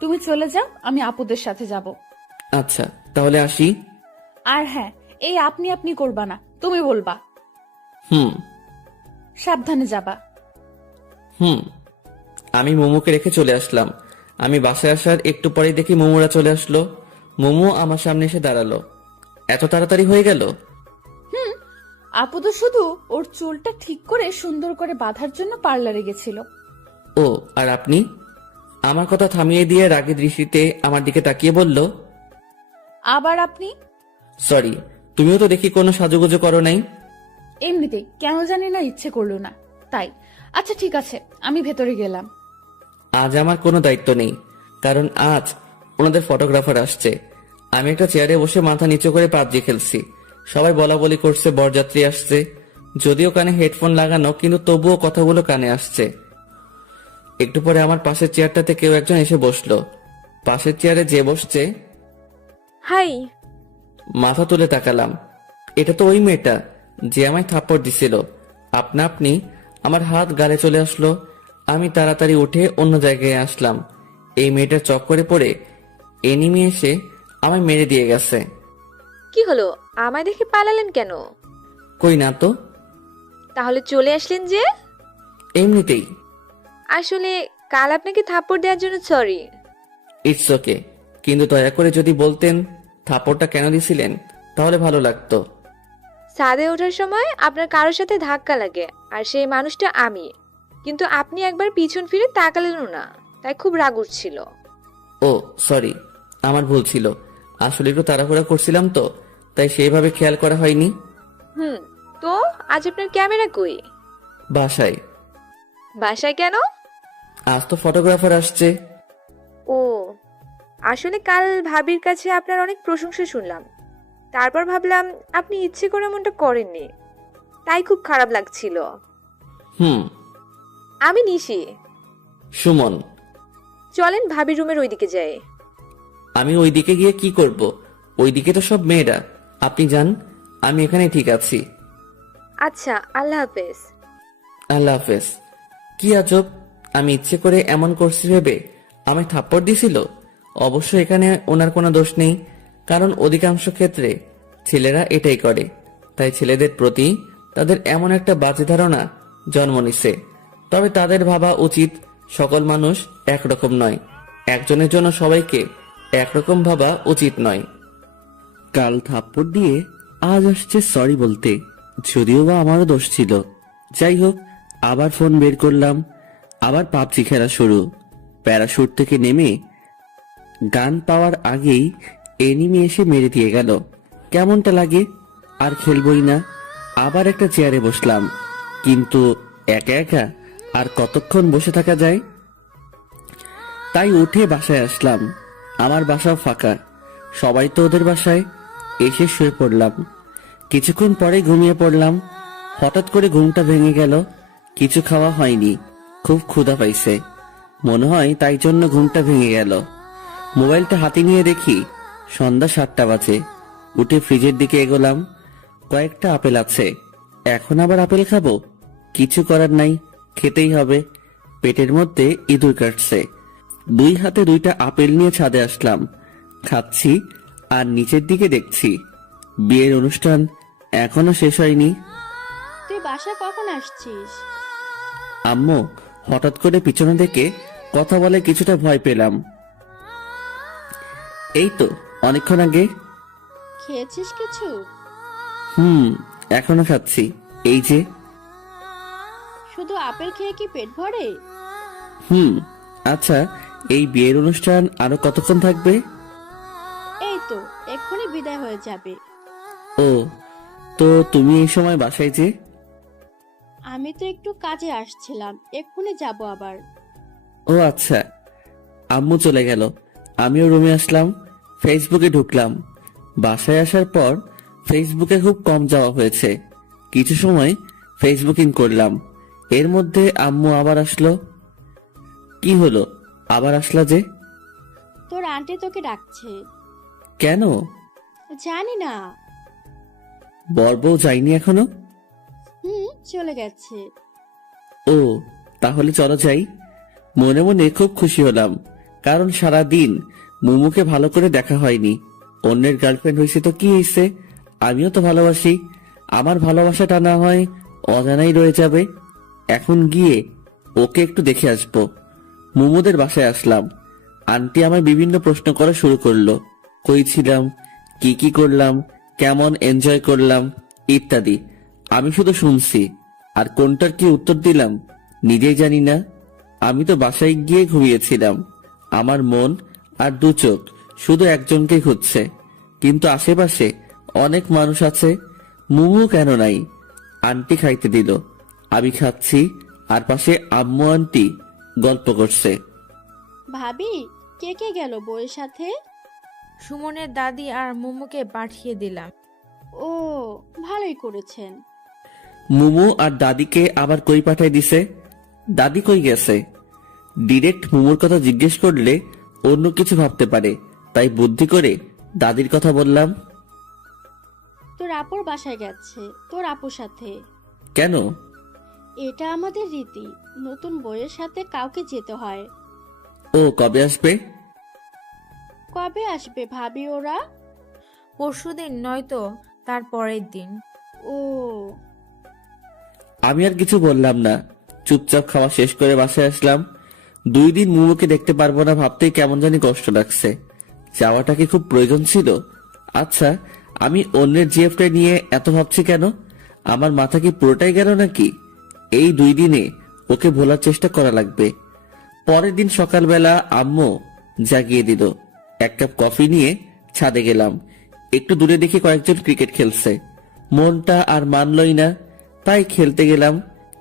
তুমি চলে যাও, আমি আপুদের সাথে যাব। আচ্ছা তাহলে আসি। আর হ্যাঁ, এই আপনি আপনি করবা না, তুমি বলবা। হুম সাবধানে যাবা। হুম। আমি মোমোকে রেখে চলে আসলাম। আমি বাসায় আসার একটু পরেই দেখি মোমোরা চলে আসলো। মোমো আমার সামনে এসে দাঁড়ালো। এত তাড়াতাড়ি হয়ে গেল? আপু তো শুধু ওর চুলটা ঠিক করে সুন্দর করে বাঁধার জন্য পার্লারে গেছিল। ও, আর আপনি? আমার কথা থামিয়ে দিয়ে রাগী দৃষ্টিতে আমার দিকে তাকিয়ে বলল, আবার আপনি? সরি, তুমিও তো দেখি কোনো সাজুগুজু করো নাই। এমনিতেই কেন জানি না ইচ্ছে করলো না তাই। আচ্ছা ঠিক আছে, আমি ভেতরে গেলাম। আজ আমার কোনো দায়িত্ব নেই, কারণ আজ ওনাদের ফটোগ্রাফার আসছে। আমি একটা চেয়ারে বসে মাথা নিচু করে পাবজি খেলছি। সবাই বলা বলি করছে বরযাত্রী আসছে। যদিও কানে হেডফোন লাগানো, কিন্তু তবুও কথাগুলো কানে আসছে। একটু পরে আমার পাশের চেয়ারটাতে কেউ একজন এসে বসলো। পাশের চেয়ারে যে বসছে, হাই। মাথা তুলে তাকালাম। এটা তো ওই মেয়েটা যে আমায় থাপ্পড় দিছিল। আপনা আপনি আমার হাত গালে চলে আসলো। আমি তাড়াতাড়ি উঠে অন্য জায়গায় আসলাম। এই মেয়েটার চক্করে পড়ে এনিমি এসে আমায় মেরে দিয়ে গেছে। কি হলো, আমায় দেখে পালালেন কেন? কই না তো। তাহলে চলে আসলেন যে? এমনিতেই। আসলে কাল আপনাকে থাপ্পড় দেওয়ার জন্য সরি। ইটস ওকে, কিন্তু দয়া করে যদি বলতেন থাপ্পড়টা কেন দিছিলেন তাহলে ভালো লাগতো। ছাদে ওঠার সময় আপনার কারোর সাথে ধাক্কা লাগে, আর সেই মানুষটা আমি। কিন্তু আপনি একবার পিছন ফিরে তাকালেনও না, তাই খুব রাগ উঠছিল। ও সরি, আমার ভুল ছিল। আসলে একটু তাড়াহুড়া করছিলাম তো, তাই সেইভাবে খেয়াল করা হয়নি। তো আজ আপনার ক্যামেরা কই? বাসায়। বাসায় কেন? আজ তো ফটোগ্রাফার আসছে। ও, আসলে কাল ভাবির কাছে আপনার অনেক প্রশংসা শুনলাম। তারপর ভাবলাম আপনি ইচ্ছে করে এমনটা করেননি, তাই খুব খারাপ লাগছিল। হুম। আমি নিশি। সুমন। চলেন ভাবির রুমের ওইদিকে যাই। আমি ওইদিকে গিয়ে কি করব? ওইদিকে তো সব মেয়েরা। আপনি যান, আমি এখানে ঠিক আছি। আচ্ছা, আল্লাহ হাফেজ। আল্লাহ হাফেজ। কি আজব, আমি ইচ্ছে করে এমন করছি ভেবে আমায় থাপ্পড় দিছিল। অবশ্য এখানে ওনার কোনো দোষ নেই, কারণ অধিকাংশ ক্ষেত্রে ছেলেরা এটাই করে। তাই ছেলেদের প্রতি তাদের এমন একটা বাজে ধারণা জন্ম নিছে। তবে তাদের ভাবা উচিত সকল মানুষ একরকম নয়। একজনের জন্য সবাইকে একরকম ভাবা উচিত নয়। কাল থাপ্পড় দিয়ে আজ আসছে সরি বলতে, যদিও বা আমারও দোষ ছিল। যাই হোক, আবার ফোন বের করলাম। আবার পাবজি খেলা শুরু। প্যারাশুট থেকে নেমে গান পাওয়ার আগেই এনিমি এসে মেরে দিয়ে গেল। কেমনটা লাগে? আর খেলবই না। আবার একটা চেয়ারে বসলাম, কিন্তু একা একা আর কতক্ষণ বসে থাকা যায়? তাই উঠে বাসায় আসলাম। আমার বাসাও ফাঁকা, সবাই তো ওদের বাসায়। এসে শুয়ে পড়লাম। কিছুক্ষণ পরে ঘুমিয়ে পড়লাম। হঠাৎ করে ঘুমটা ভেঙে গেল। কিছু খাওয়া হয়নি, খুব ক্ষুধা পাইছে মনে হয়, তাই জন্য ঘুমটা ভেঙে গেল। মোবাইলটা হাতে নিয়ে দেখি সন্ধ্যা 7টা বাজে। উঠে ফ্রিজের দিকে এগোলাম। কয়েকটা আপেল আছে, এখন আবার আপেল খাবো? কিছু করার নাই, খেতেই হবে। পেটের মধ্যে ইঁদুর কাটছে। 2 হাতে 2টা আপেল নিয়ে ছাদে আসলাম। খাচ্ছি আর নিচের দিকে দেখছি বিয়ের অনুষ্ঠান এখনো শেষ হয়নি। তুই বাসায় কখন আসছিস? আম্মু হঠাৎ করে পিছনে থেকে কথা বলে কিছুটা ভয় পেলাম। এই তো অনেকক্ষণ আগে। খেয়েছিস কিছু? এখনো খাচ্ছি, এই যে। শুধু আপেল খেয়ে কি পেট ভরে? আচ্ছা, এই বিয়ের অনুষ্ঠান আরো কতক্ষণ থাকবে? এই তো এক্ষুনি বিদায় হয়ে যাবে। ও, তো তুমি এই সময় বাসায় যে? আমি তো একটু কাজে আসছিলাম, এক্ষুনি যাব আবার। ও আচ্ছা। আম্মু চলে গেল, আমিও রুমে আসলাম। ফেসবুকে ঢুকলাম। বাসায় আসার পর ফেসবুকে খুব কম যাওয়া হয়েছে। কিছু সময় ফেসবুকিং করলাম। এর মধ্যে আম্মু আবার আসলো। কি হলো, আবার আসলা যে? তোর আন্টি তোকে ডাকছে। কেন? জানি না। বর বউ যায়নি এখনো? চলে গেছে। ও, তাহলে চলো যাই। মনে মনে খুব খুশি হলাম, কারণ সারা দিন মুমুকে ভালো করে দেখা হয়নি। অন্যের গার্লফ্রেন্ড হয়েছে তো কি হয়েছে, আমিও তো ভালোবাসি। আমার ভালোবাসাটা না হয় অজানাই রয়ে যাবে। এখন গিয়ে ওকে একটু দেখে আসবো। মুমুদের বাসায় আসলাম। আন্টি আমায় বিভিন্ন প্রশ্ন করা শুরু করলো। কই ছিলাম, কি কি করলাম, কেমন এনজয় করলাম ইত্যাদি। আমি শুধু শুনছি, আর কোনটার কি উত্তর দিলাম নিজেই জানি না। আমি তো বাসায় গিয়ে ঘুমিয়েছিলাম। আমার মন আর দু চোখ শুধু একজনকে খুঁজছে, কিন্তু আশেপাশে অনেক মানুষ আছে। মুমু কেন নাই? আন্টি খাইতে দিল, আমি খাচ্ছি, আর পাশে আম্মু আন্টি গল্প করছে। ভাবি, কে কে গেল বউয়ের সাথে? সুমনের দাদি আর মোমোকে পাঠিয়ে দিলাম। ও, ভালোই করেছেন। মুমু আর দাদিকে আবার কই পাঠাই দিছে? দাদি কই গেছে? ডিরেক্ট মুমুর কথা জিজ্ঞেস করলে অন্য কিছু ভাবতে পারে, তাই বুদ্ধি করে দাদির কথা বললাম। তোর আপুর বাসায় গেছে, তোর আপুর সাথে। কেন? এটা আমাদের রীতি, নতুন বউয়ের সাথে কাউকে যেতে হয়। ও কবে আসবে? কবে আসবে ভাবি ওরা? পরশুদিন নয়তো তার পরের দিন। ও, আমি আর কিছু বললাম না, চুপচাপ খাওয়া শেষ করে বাসায় আসলাম। 2 দিন মুমুকে দেখতে পারবো না ভাবতেই কেমন জানি কষ্ট লাগছে। যাওয়াটা কি খুব প্রয়োজন ছিল? আচ্ছা, আমি অন্যের জিএফটা নিয়ে এত ভাবছি কেন? আমার মাথা কি পুরোটাই গেল নাকি? এই 2 দিনে ওকে ভোলার চেষ্টা করা লাগবে। পরের দিন সকালবেলা আম্মু জাগিয়ে দিল। 1 কাপ কফি নিয়ে ছাদে গেলাম। একটু দূরে দেখি কয়েকজন ক্রিকেট খেলছে। মনটা আর মানলই না, তাই খেলতে গেলাম,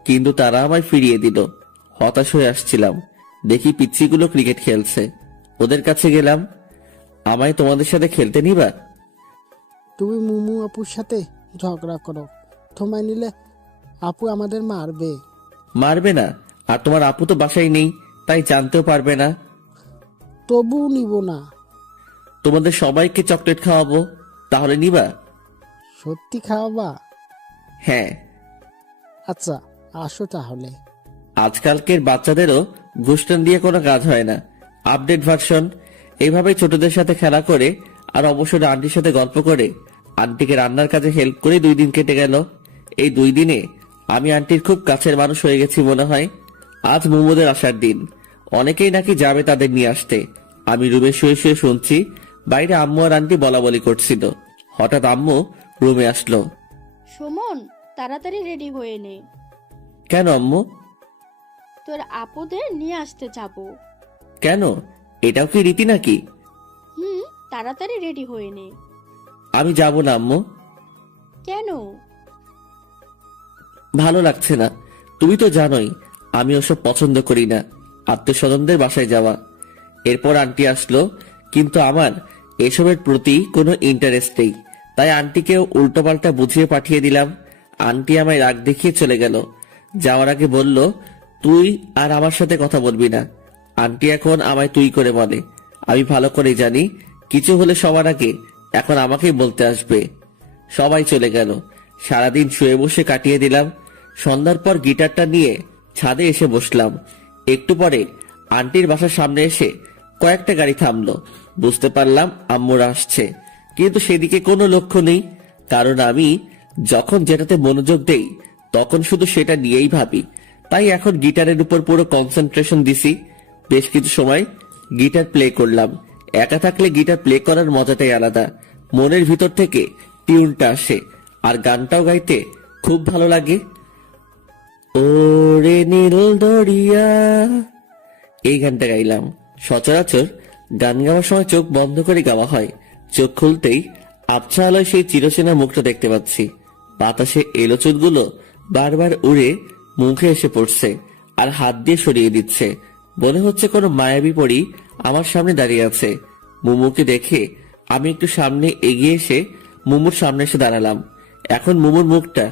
কিন্তু তারা আমায় ফিরিয়ে দিল। হতাশ হয়ে আসছিলাম, দেখি পিচ্চিগুলো ক্রিকেট খেলছে। ওদের কাছে গেলাম, আমায় তোমাদের সাথে খেলতে নিবা? তুমি মুমু আপুর সাথে ঝগড়া করো, তোমায় নিলে আপু আমাদের মারবে। মারবে না, আর তোমার আপু তো বাসায় নেই, তাই জানতেও পারবে না। তবুও নিব না। তোমাদের সবাইকে চকলেট খাওয়াবো, তাহলে নিবা? সত্যি খাওয়াবা? হ্যাঁ। আচ্ছা, আসো তাহলে। আজকালকের বাচ্চাদেরও গুস্টান দিয়ে কোনো কাজ হয় না, আপডেট ভার্সন। এইভাবেই ছোটদের সাথে খেলা করে আর অবসরে আন্টির সাথে গল্প করে আন্টিকে রান্নার কাজে হেল্প করে 2 দিন কেটে গেল। এই 2 দিনে আমি আন্টির খুব কাছের মানুষ হয়ে গেছি মনে হয়। আজ মোমোদের আসার দিন, অনেকেই নাকি যাবে তাদের নিয়ে আসতে। আমি রুমে শুয়ে শুয়ে শুনছি বাইরে আম্মু আর আন্টি বলা বলি করছিল। হঠাৎ আম্মু রুমে আসলো। সুমন, তাড়াতাড়ি রেডি হয়ে নে, কেন আম্মু? তোর আপুদের নিয়ে আসতে যাব। কেন? এটাও কি রীতি নাকি? তাড়াতাড়ি রেডি হয়ে নে। আমি যাব না আম্মু। কেন? ভালো লাগছে না, তুমি তো জানোই আমি ওসব পছন্দ করি না, আত্মীয়স্বজনদের বাসায় যাওয়া। এরপর আন্টি আসলো, কিন্তু আমার এসবের প্রতি কোনো ইন্টারেস্ট নেই, তাই আন্টিকেও উল্টোপাল্টা বুঝিয়ে পাঠিয়ে দিলাম। আন্টি আমায় রাগ দেখিয়ে চলে গেল। যাওয়ার আগে বলল, তুই আর আমার সাথে কথা বলবি না। আন্টি এখন আমায় তুই করে বলে। আমি ভালো করে জানি কিছু হলে সবার আগে এখন আমাকেই বলতে আসবে। সবাই চলে গেল। সারাদিন শুয়ে বসে কাটিয়ে দিলাম। সন্ধ্যার পর গিটারটা নিয়ে ছাদে এসে বসলাম। একটু পরে আন্টির বাসার সামনে এসে কয়েকটা গাড়ি থামলো। বুঝতে পারলাম আম্মুরা আসছে, কিন্তু সেদিকে কোনো লক্ষ্য নেই, কারণ আমি যখন যেটাতে মনোযোগ দেই তখন শুধু সেটা নিয়েই ভাবি। তাই এখন গিটারের উপর পুরো কনসেন্ট্রেশন দিছি। বেশ কিছু সময় গিটার প্লে করলাম। একা থাকলে গিটার প্লে করার মজাটাই আলাদা। মনের ভিতর থেকে টিউনটা আসে, আর গানটাও গাইতে খুব ভালো লাগে। ওরে নীল দরিয়া, এই গানটা গাইলাম। সচরাচর গান গাওয়ার সময় চোখ বন্ধ করে গাওয়া হয়। চোখ খুলতেই আবছা আলোয় সেই চিরচেনা মুখটা দেখতে পাচ্ছি। বাতাসে এলো চুলগুলো বারবার উড়ে মুখে এসে পড়ছে আর হাত দিয়ে সরিয়ে দিচ্ছে। মনে হচ্ছে কোনো মায়াবী পরী আমার সামনে দাঁড়িয়ে আছে। মুমুকে দেখে আমি একটু সামনে এগিয়ে এসে মুমুর সামনে এসে দাঁড়ালাম। এখন মুমুর মুখটা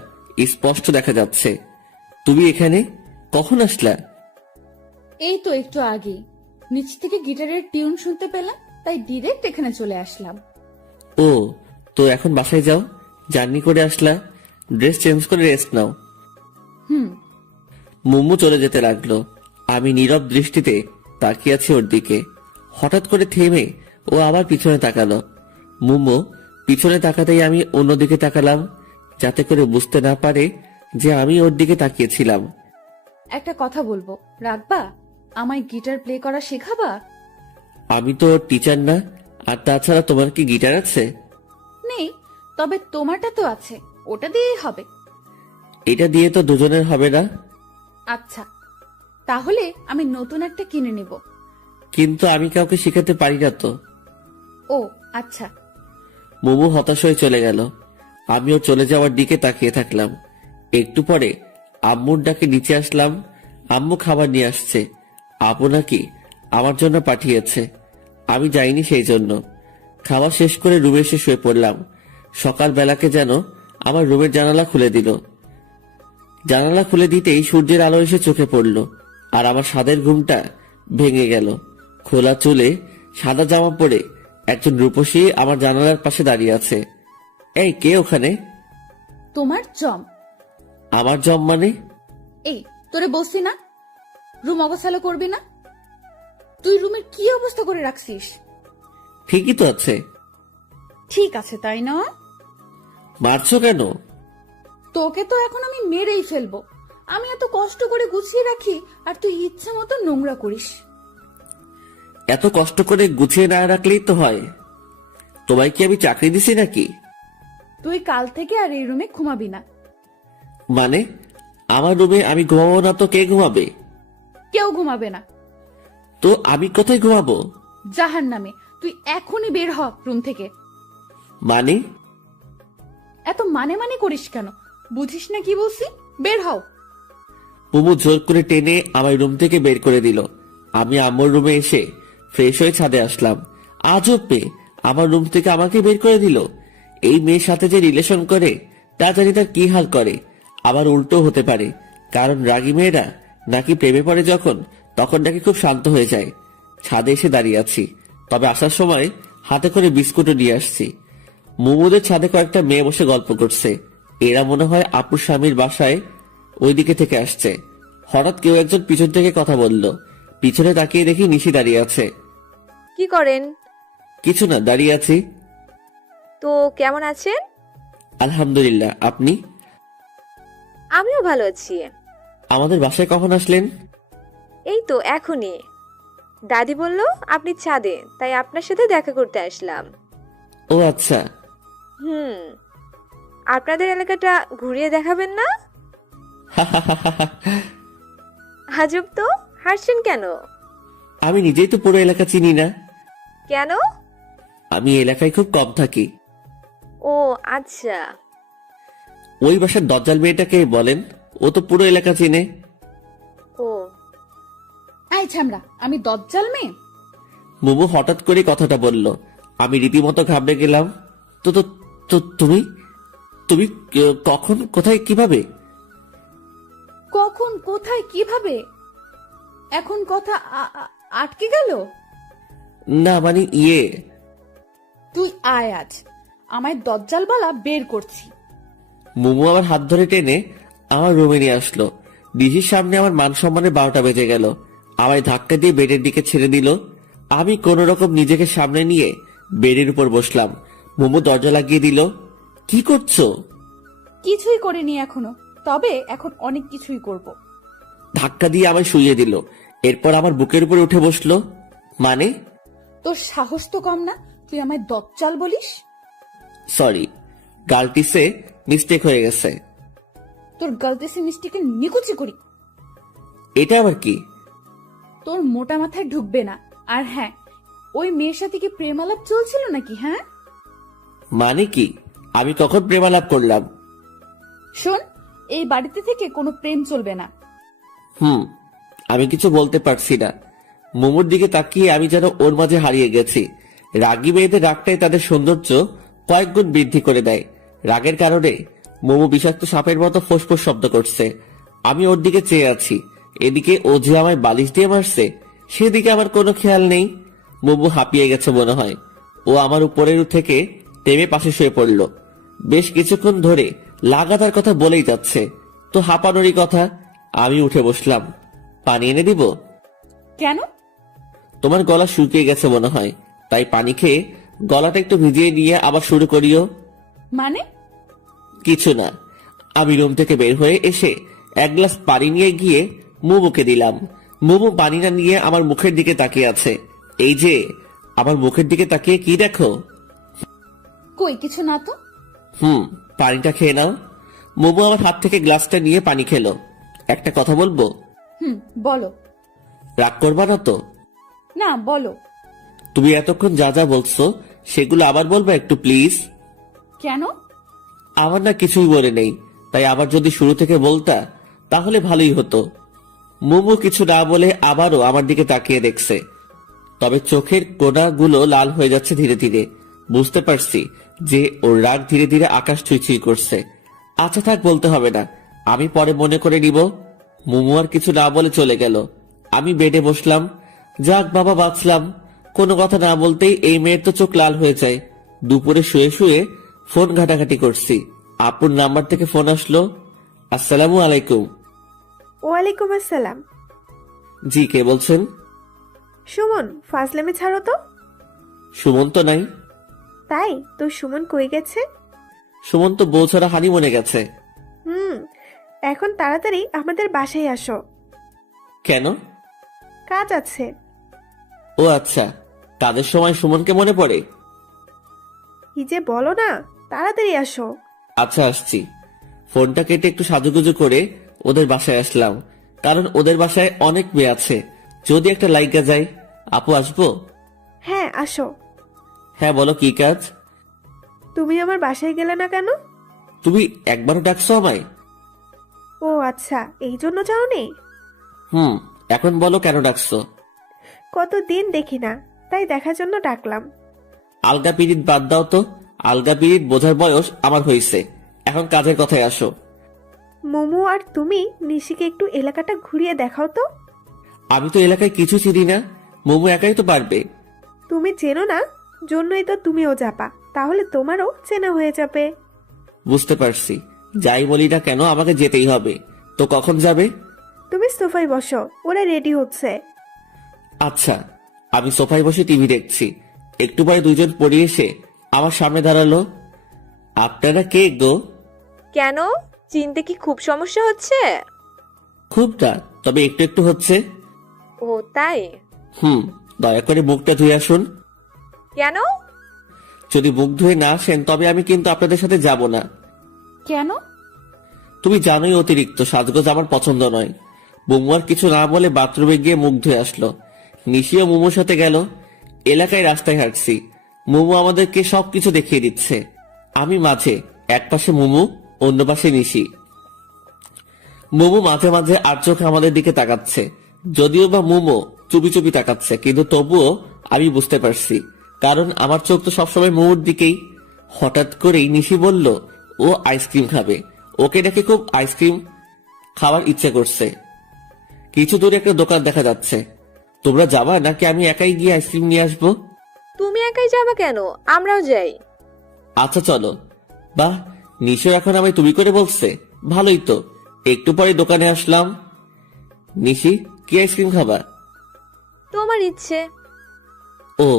স্পষ্ট দেখা যাচ্ছে। তুমি এখানে কখন আসলা? এই তো একটু আগে নিচ থেকে গিটারের টিউন শুনতে পেলাম, তাই ডিরেক্ট এখানে চলে আসলাম। ও, তো এখন বাসায় যাও, জার্নি করে আসলা, ড্রেস চেঞ্জ করে রেস্ট নাও। মুম্মু চলে যেতে লাগলো। আমি নীরব দৃষ্টিতে তাকিয়ে আছি ওর দিকে। হঠাৎ করে থেমে ও আবার পিছনে তাকালো। মুম্মু পিছনে তাকাতেই আমি অন্যদিকে তাকালাম, যাতে করে বুঝতে না পারে যে আমি ওর দিকে তাকিয়েছিলাম। একটা কথা বলবো, রাখবা? আমায় গিটার প্লে করা শেখাবা? আমি তো ওর টিচার না, আর তাছাড়া তোমার কি গিটার আছে? নেই, তবে তোমারটা তো আছে, ওটা দিয়েই হবে। এটা দিয়ে তো দুজনের হবে না। আচ্ছা, তাহলে আমি নতুন একটা কিনে নিব। কিন্তু আমি কাউকে শেখাতে পারি না তো। ও আচ্ছা। মোমো হতাশ হয়ে চলে গেল। আমিও চলে যাওয়ার দিকে তাকিয়ে থাকলাম। একটু পরে আম্মুর ডাকে নিচে আসলাম। আম্মু খাবার নিয়ে আসছে। আপু নাকি আমার জন্য পাঠিয়েছে, আমি যাইনি সেই জন্য। খাওয়া শেষ করে রুমে এসে শুয়ে পড়লাম। সকালবেলাকে যেন আমার রুমের জানালা খুলে দিল। জানালা খুলে দিতেই সূর্যের আলো এসে চোখে পড়ল, আর আমার সাদের ঘুমটা ভেঙে গেল। খোলা চুলে সাদা জামা পরে একজন রূপসী আমার জানালার পাশে দাঁড়িয়ে আছে। এই, কে ওখানে? তোমার জম। আমার জম মানে? এই, তোরে বসছি না, রুম অগোছালো করবি না? তুই রুমের কি অবস্থা করে রাখছিস? ঠিকই তো আছে। ঠিক আছে, তাই না? মারছো কেন? তোকে তো এখন আমি মেরেই ফেলবো। আমি এত কষ্ট করে গুছিয়ে রাখি, আর তুই ইচ্ছে মতো নোংরা করিস। এত কষ্ট করে গুছিয়ে না রাখলেই তো হয়। তোমায় কি আমি চাকরি দিছি নাকি? তুই কাল থেকে আর এই রুমে ঘুমাবি না। মানে আমার রুমে আমি ঘুমাবো না তো কে ঘুমাবে? কেউ ঘুমাবে না। তো আমি কোথায় ঘুমাবো? জাহান্নামে। তুই এখনই বের হ রুম থেকে। মানে? এত মানে মানে করিস কেন? বুঝিস না কি বলছি? বের হও। মোমো জোর করে টেনে আমার রুম থেকে বের করে দিল। আমি আম্মুর রুমে এসে ফ্রেশ হয়ে ছাদে আসলাম। আজব মেয়ে, আমার রুম থেকে আমাকে বের করে দিল। এই মেয়ের সাথে যে রিলেশন করে তা জানি তার কি হাল করে। আবার উল্টো হতে পারে, কারণ রাগী মেয়েরা নাকি প্রেমে পড়ে যখন, তখন নাকি খুব শান্ত হয়ে যায়। ছাদে এসে দাঁড়িয়ে আছি, তবে আসার সময় হাতে করে বিস্কুটও নিয়ে আসছি। মোমোদের ছাদে কয়েকটা মেয়ে বসে গল্প করছে। এরা মনে হয় আপুর স্বামীর বাসায় ওইদিকে থেকে আসছে। হঠাৎ কেউ একজন পিছন থেকে কথা বলল। পিছনে তাকিয়ে দেখি নিশি দাঁড়িয়ে আছে। কি করেন? কিছু না, দাঁড়িয়ে আছি। তো কেমন আছেন? আলহামদুলিল্লাহ, আপনি? আমিও ভালো আছি। আমাদের বাসায় কখন আসলেন? এই তো এখনই। দাদি বলল আপনি ছাদে, তাই আপনার সাথে দেখা করতে আসলাম। ও আচ্ছা। আপনাদের এলাকাটা ঘুরিয়ে দেখাবেন না? আজব তো, হাসছেন কেন? আমি নিজেই তো পুরো এলাকা চিনি না। কেন? আমি এলাকায় খুব কম থাকি। ও আচ্ছা। ওই বাসার দজ্জাল মেয়েটাকে বলেন, ও তো পুরো এলাকা চিনে। ও আই ছামড়া, আমি দজ্জাল মেয়ে? মোমো হঠাৎ করে কথাটা বলল। আমি রীতিমতো ঘাবড়ে গেলাম। তো তো তো তুমি তুমি কখন, কোথায়, কিভাবে? কখন, কোথায়, কিভাবে? এখন কথা আটকে গেল? না মানে তুই আয়, আজ আমায় দজ্জাল বলা বের করছি। মোমো আমার হাত ধরে টেনে আমার রুমে নিয়ে আসলো। ডিজির সামনে আমার মান সম্মানের 12টা বেজে গেল। আমায় ধাক্কা দিয়ে বেডের দিকে ছেড়ে দিল। আমি কোন রকম নিজেকে সামনে নিয়ে বেডের উপর বসলাম। মোমো দরজা লাগিয়ে দিল। কি করছো? কিছুই করিনি এখনো, তবে এখন অনেক কিছুই করব। ধাক্কা দিয়ে আমায় শুইয়ে দিল। এরপর আমার বুকের উপরে উঠে বসলো। মানে? তোর সাহস তো কম না, তুই আমায় দজ্জাল বলিস? সরি, গালটিসে মিস্টেক হয়ে গেছে। তোর গলতিসে মিষ্টিকে নিকুচি করি। এটা আবার কি? তোর মোটা মাথায় ঢুকবে না। আর হ্যাঁ, ওই মেয়ের সাথে কি প্রেম আলাপ চলছিল নাকি? হ্যাঁ, মানে কি? আমি কখন প্রেমালাপ করলাম? শোন, এই বাড়িতে থেকে কোনো প্রেম চলবে না। আমি কিছু বলতে পারছি না। মোমোর দিকে তাকিয়ে আমি যেন ওর মাঝে হারিয়ে গেছি। রাগী মেয়েদের রাগটাই তাদের সৌন্দর্য কয়েক গুণ বৃদ্ধি করে দেয়। রাগের কারণে মোমো বিষাক্ত সাপের মতো ফোঁসফোঁস শব্দ করছে। আমি ওর দিকে চেয়ে আছি। এদিকে ও যে আমায় বালিশ দিয়ে মারছে, সেদিকে আমার কোনো খেয়াল নেই। মোমো হাঁপিয়ে গেছে মনে হয়। ও আমার উপরের থেকে টেমে পাশে শুয়ে পড়ল। বেশ কিছুক্ষণ ধরে লাগাতার কথা বলেই যাচ্ছে। তো হাঁপানোরই কথা। আমি উঠে বসলাম। পানি এনে দিব? কেন? তোমার গলা শুকিয়ে গেছে মনে হয়, তাই পানি খেয়ে গলাটা একটু ভিজিয়ে নিয়ে আবার শুরু করিও। মানে? কিছু না, আমি রুম থেকে বের হয়ে এসে এক গ্লাস পানি নিয়ে গিয়ে মুমুকে দিলাম। মুমু পানিটা নিয়ে আমার মুখের দিকে তাকিয়ে আছে। এই যে আমার মুখের দিকে তাকিয়ে কি দেখো? কই কিছু না তো। পানিটা খেয়ে নাও। মুমু আমার হাত থেকে গ্লাসটা নিয়ে পানি খেলো। একটা কথা বলবো? বলো। রাগ করবা না তো? না, বলো। তুমি এতক্ষণ যা যা বলছো সেগুলো আবার বলবা একটু প্লিজ। কেন? আমার না কিছুই বলে নেই, তাই আবার যদি শুরু থেকে বলতা তাহলে ভালোই হতো। মুমু কিছু না বলে আবারও আমার দিকে তাকিয়ে দেখছে, তবে চোখের কোণাগুলো লাল হয়ে যাচ্ছে ধীরে ধীরে। বুঝতে পারছি যে ওর রাগ ধীরে ধীরে আকাশ ছুঁই করছে। আচ্ছা থাক, বলতে হবে না, আমি পরে মনে করে নিব। মুমু আর কিছু না বলে চলে গেল। আমি বেডে বসলাম। যাক বাবা, বাঁচলাম। কোনো কথা না বলতেই এই মেয়ের তো চোখ লাল হয়ে যায়। দুপুরে শুয়ে শুয়ে ফোন ঘাটাঘাটি করছি, আপুর নাম্বার থেকে ফোন আসলো। আসসালামু আলাইকুম। ওয়ালাইকুম আসসালাম। জি, কে বলছেন? সুমন, ফাজলামি ছাড়ো তো। সুমন তো নাই। তাই তো, সুমন কই গেছে? সুমন তো বউ ছাড়া হানিমুনে গেছে। এখন তাড়াতাড়ি আমাদের বাসায় আসো। কেন? কাজ আছে। ও আচ্ছা, কাজের সময় সুমনকে মনে পড়ে? কি যে বলো না, তাড়াতাড়ি আসো। আচ্ছা আসছি। ফোনটা কেটে একটু সাজুগুজু করে ওদের বাসায় আসলাম, কারণ ওদের বাসায় অনেক মেয়ে আছে, যদি একটা লাইগা যায়। আপু আসবো? হ্যাঁ আসো। হ্যাঁ বলো, কি কাজ? তুমি আমার বাসায় গেলে না কেন? তুমি একবারও ডাকছো আমায়? ও আচ্ছা, এই জন্য যাওনি? এখন বলো কেন ডাকছো? কতদিন দেখি না, তাই দেখার জন্য ডাকলাম। আলগা পিরিত বাদ দাও তো। আলগা পিরিত বোঝার বয়স আমার হয়েছে, এখন কাজের কথায় আসো। মোমো আর তুমি নিশিকে একটু এলাকাটা ঘুরিয়ে দেখাও তো। আমি তো এলাকায় কিছু চিনি না, মোমো একাই তো পারবে। তুমি চেনো না, জন্যই তো তুমিও যাবা, তাহলে তোমারও চেনা হয়ে যাবে। বুঝতে পারছি, যাই বলি না কেন আমাকে যেতেই হবে। তো কখন যাবে? তুমি সোফায় বসো, ওরা রেডি হচ্ছে। আচ্ছা। আমি সোফায় বসে টিভি দেখছি। একটু পরে দুইজন পড়ে এসে আমার সামনে দাঁড়ালো। আপনারা কে গো? কেন, চিনতে কি খুব সমস্যা হচ্ছে? খুব না, তবে একটু একটু হচ্ছে। ও তাই? দয়া করে মুখটা ধুয়ে আসুন। কেন? যদি মুখ ধুয়ে না আসেন তবে আমি কিন্তু আপনাদের সাথে যাব না। কেন? তুমি জানোই অতিরিক্ত সাজগোজ আমার পছন্দ নয়। বুমু আর কিছু না বলে বাথরুমে গিয়ে মুখ ধুয়ে আসলো। নিশিও মুমুর সাথে গেল। এলাকায় রাস্তায় হাঁটছি, মুমু আমাদেরকে সবকিছু দেখিয়ে দিচ্ছে। আমি মাঝে, এক পাশে মুমু, অন্য পাশে নিশি। মুমু মাঝে মাঝে আর চোখ আমাদের দিকে তাকাচ্ছে, যদিও বা মুমু চুপি চুপি তাকাচ্ছে, কিন্তু তবুও আমি বুঝতে পারছি, কারণ আমার চোখ তো সবসময় মুমুর দিকেই। হঠাৎ করেই নিশি বলল ও আইসক্রিম খাবে। ওকে দেখে খুব আইসক্রিম খাওয়ার ইচ্ছে করছে। কিছু দূরে একটা দোকান দেখা যাচ্ছে। তোমরা যাবা নাকি আমি একাই গিয়ে আইসক্রিম নিয়ে আসবো? তুমি একাই যাবা কেন, আমরাও যাই। আচ্ছা চলো। বাহ, নিশো এখন আমায় তুমি করে বলছে, ভালোই তো। একটু পরে দোকানে আসলাম। নিশি, কি আইসক্রিম খাবা? তোমার ইচ্ছে। ও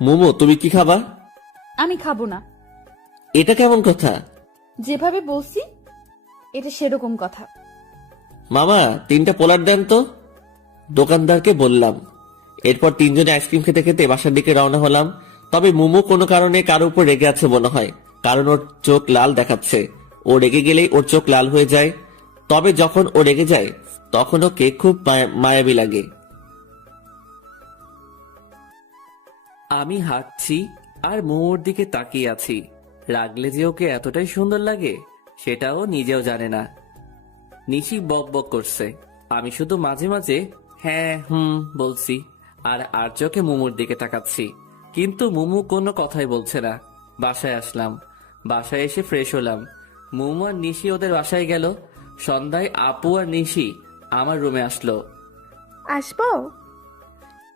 মোমো, তুমি কি খাবা? আমি খাবো না। এটা কেমন কথা? যেভাবে বলছি এটা সেরকম কথা। মামা, 3টা পোলার দেন তো। দোকানদারকে বললাম। এরপর তিনজনে আইসক্রিম খেতে খেতে বাসার দিকে রওনা হলাম। তবে মোমো কোনো কারণে কারো উপর রেগে আছে মনে হয়, কারণ ওর চোখ লাল দেখাচ্ছে। ও রেগে গেলেই ওর চোখ লাল হয়ে যায়, তবে যখন ও রেগে যায় তখন ওকে খুব মায়াবী লাগে। আমি হাঁটছি আর মোমোর দিকে তাকিয়ে আছি। রাগলে যে ওকে এতটাই সুন্দর লাগে সেটাও নিজেও জানে না। নিশি বক বক করছে, আমি শুধু মাঝে মাঝে হ্যাঁ বলছি আর চোখে মোমোর দিকে তাকাচ্ছি, কিন্তু মোমো কোনো কথাই বলছে না। বাসায় আসলাম। বাসায় এসে ফ্রেশ হলাম। মোমো আর নিশি ওদের বাসায় গেল। সন্ধ্যায় আপু আর নিশি আমার রুমে আসলো। আসবো?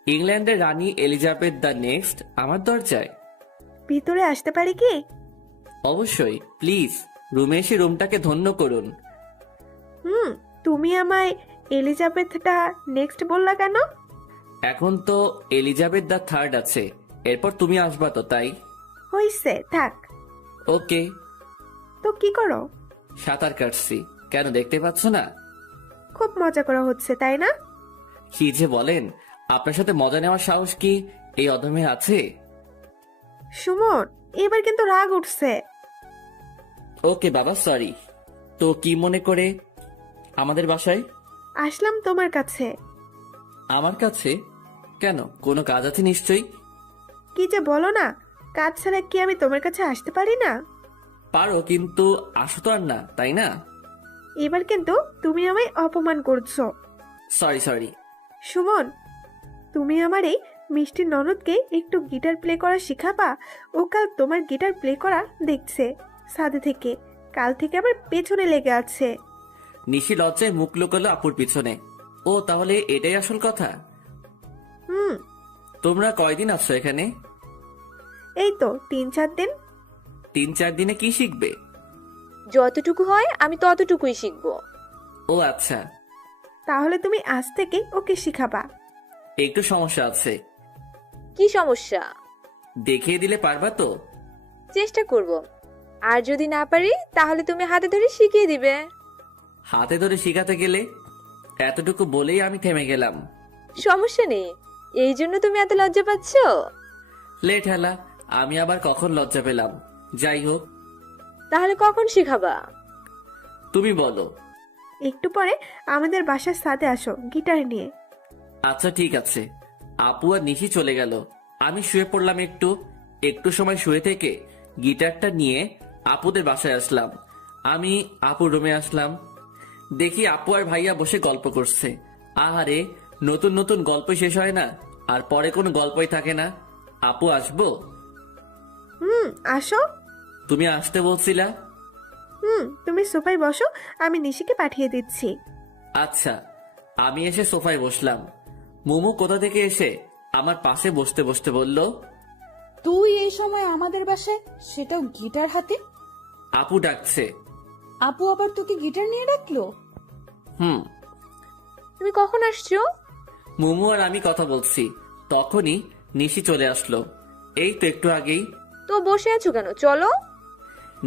ইংল্যান্ডের রানী এলিজাবেথ দ্য নেক্সট আমার দরজায়। ভিতরে আসতে পারি কি? অবশ্যই, প্লিজ রুমে এসে রুমটাকে ধন্য করুন। তুমি আমায় এলিজাবেথটা নেক্সট বললা কেন? এখন তো এলিজাবেথ দ্য থার্ড আছে, এরপর তুমি আসবা তো, তাই। হইছে, থাক। ওকে। তো কি করো? সাঁতার কাটছি। কেন, দেখতে পাচ্ছ না? খুব মজা করা হচ্ছে তাই না? কি যে বলেন, আপনার সাথে মজা নেওয়ার সাহস কি এই অদমে আছে? সুমন, এবার কিন্তু রাগ উঠছে। ওকে বাবা, সরি। তো কি মনে করে আমাদের বাসায় আসলাম তোমার কাছে। আমার কাছে কেন, কোনো কাজ আছে নিশ্চয়ই? কি যে বলো না, কাজ ছাড়া কি আমি তোমার কাছে আসতে পারি না? পারো, কিন্তু আসো তো আর না, তাই না? এবার কিন্তু তুমি আমায় অপমান করছো। Sorry sorry. সুমন, তুমি আমার এই মিষ্টি ননদকে একটু গিটার প্লে করা শিখাবা। ও কাল তোমার গিটার প্লে করা দেখছে ছাদে থেকে, কাল থেকে আবার পেছনে লেগে আছে। নিশি লজ্জায় মুখ লুকালো আপুর পিছনে। ও, তাহলে এটাই আসল কথা? হুম। তোমরা কয়দিন আছো এখানে? এই তো 3-4 দিন। 3-4 দিনে কি শিখবে? যতটুকু হয় আমি ততটুকুই শিখবো। ও আচ্ছা। তাহলে তুমি আজ থেকে ওকে শিখাবা। একটু সমস্যা আছে। কি সমস্যা? দেখিয়ে দিলে পারবা তো? চেষ্টা করব, আর যদি না পারি তাহলে তুমি হাতে ধরে শিখিয়ে দিবে। হাতে ধরে শিখাতে গেলে? এতটুকু বলেই আমি থেমে গেলাম। সমস্যা নেই, এই জন্য তুমি এত লজ্জা পাচ্ছ? লেট হেলা, আমি আবার কখন লজ্জা পেলাম? যাই হোক, তাহলে কখন শিখাবা? তুমি বলো। একটু পরে আমাদের বাসার ছাদে আসো গিটার নিয়ে। আচ্ছা ঠিক আছে। আপু আর নিশি চলে গেল। আমি শুয়ে পড়লাম। একটু একটু সময় শুয়ে থেকে গিটারটা নিয়ে আপুদের বাসায় আসলাম। আমি আপুর রুমে আসলাম, দেখি আপু আর ভাইয়া বসে গল্প করছে। আহারে, নতুন নতুন গল্প শেষ হয় না, আর পরে কোনো গল্পই থাকে না। আপু আসবো? আসো। তুমি আসতে বলছিলা? তুমি সোফায় বসো, আমি নিশিকে পাঠিয়ে দিচ্ছি। আচ্ছা। আমি এসে সোফায় বসলাম। মোমো কোথা থেকে এসে আমার পাশে বসতে বসতে বলল, তুই এই সময় আমাদের বাসায়, সেটাও গিটার হাতে? আপু ডাকছে। আপু আবার তোকে গিটার নিয়ে ডাকলো? হুম। তুমি কখন আসছো? মোমো আর আমি কথা বলছি, তখনই নিশি চলে আসলো। এই তো একটু আগেই। তো বসে আছো কেন, চলো।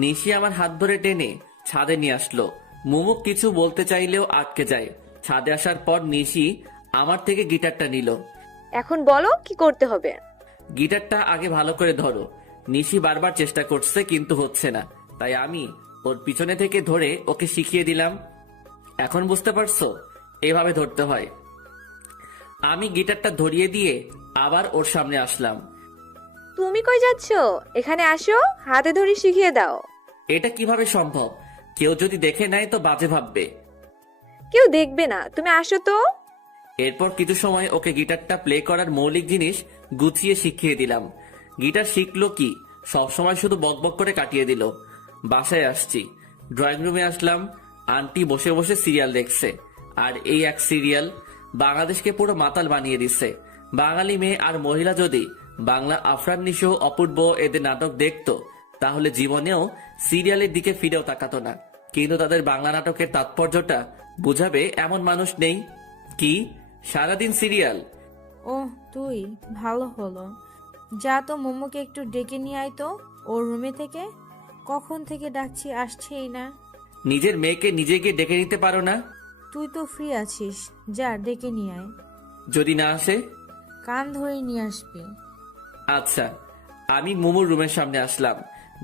নিশি আমার হাত ধরে টেনে ছাদে নিয়ে আসলো। মোমো কিছু বলতে চাইলেও আটকে যায়। ছাদে আসার পর নিশি আমার থেকে গিটারটা নিল। এখন বলো কি করতে হবে। গিটারটা আগে ভালো করে ধরো। নিশি বারবার চেষ্টা করছে কিন্তু হচ্ছে না, তাই আমি ওর পিছনে থেকে ধরে ওকে শিখিয়ে দিলাম। এখন বুঝতে পারছো, এভাবে ধরতে হয়। আমি গিটারটা ধরিয়ে দিয়ে আবার ওর সামনে আসলাম। তুমি কই যাচ্ছ? এখানে আসো, হাতে ধরে শিখিয়ে দাও। এটা কিভাবে সম্ভব? কেউ যদি দেখে নেয় তো বাজে ভাববে। কেউ দেখবে না, তুমি আসো তো। এরপর কিছু সময় ওকে গিটারটা প্লে করার মৌলিক জিনিস গুছিয়ে শিখিয়ে দিলাম। গিটার শিখলো কি, সবসময় শুধু বকবক করে কাটিয়ে দিল। বাসায় আসছি, ড্রয়িং রুমে আসলাম। আন্টি বসে বসে সিরিয়াল দেখছে, আর এই এক সিরিয়াল বাংলাদেশকে পুরো মাতাল বানিয়ে দিচ্ছে। বাঙালি মেয়ে আর মহিলা যদি বাংলা আফরান নিশো, অপূর্ব এদের নাটক দেখতো তাহলে জীবনেও সিরিয়ালের দিকে ফিরেও তাকাতো না। কিন্তু তাদের বাংলা নাটকের তাৎপর্যটা বুঝাবে এমন মানুষ নেই। কি সারাদিন সিরিয়াল? ওহ, তুই ভালো হলো। যা তো মোমোকে একটু ডেকে নিয়ে আয় তো ওর রুমে থেকে। কখন থেকে ডাকছি, আসছেই না। নিজের মেয়েকে নিজে গিয়ে ডেকে নিতে পারো না? তুই তো ফ্রি আছিস, যা ডেকে নিয়ে আয়। যদি না আসে? কান ধরে নিয়ে আসবি। আচ্ছা। আমি মোমোর রুমের সামনে আসলাম।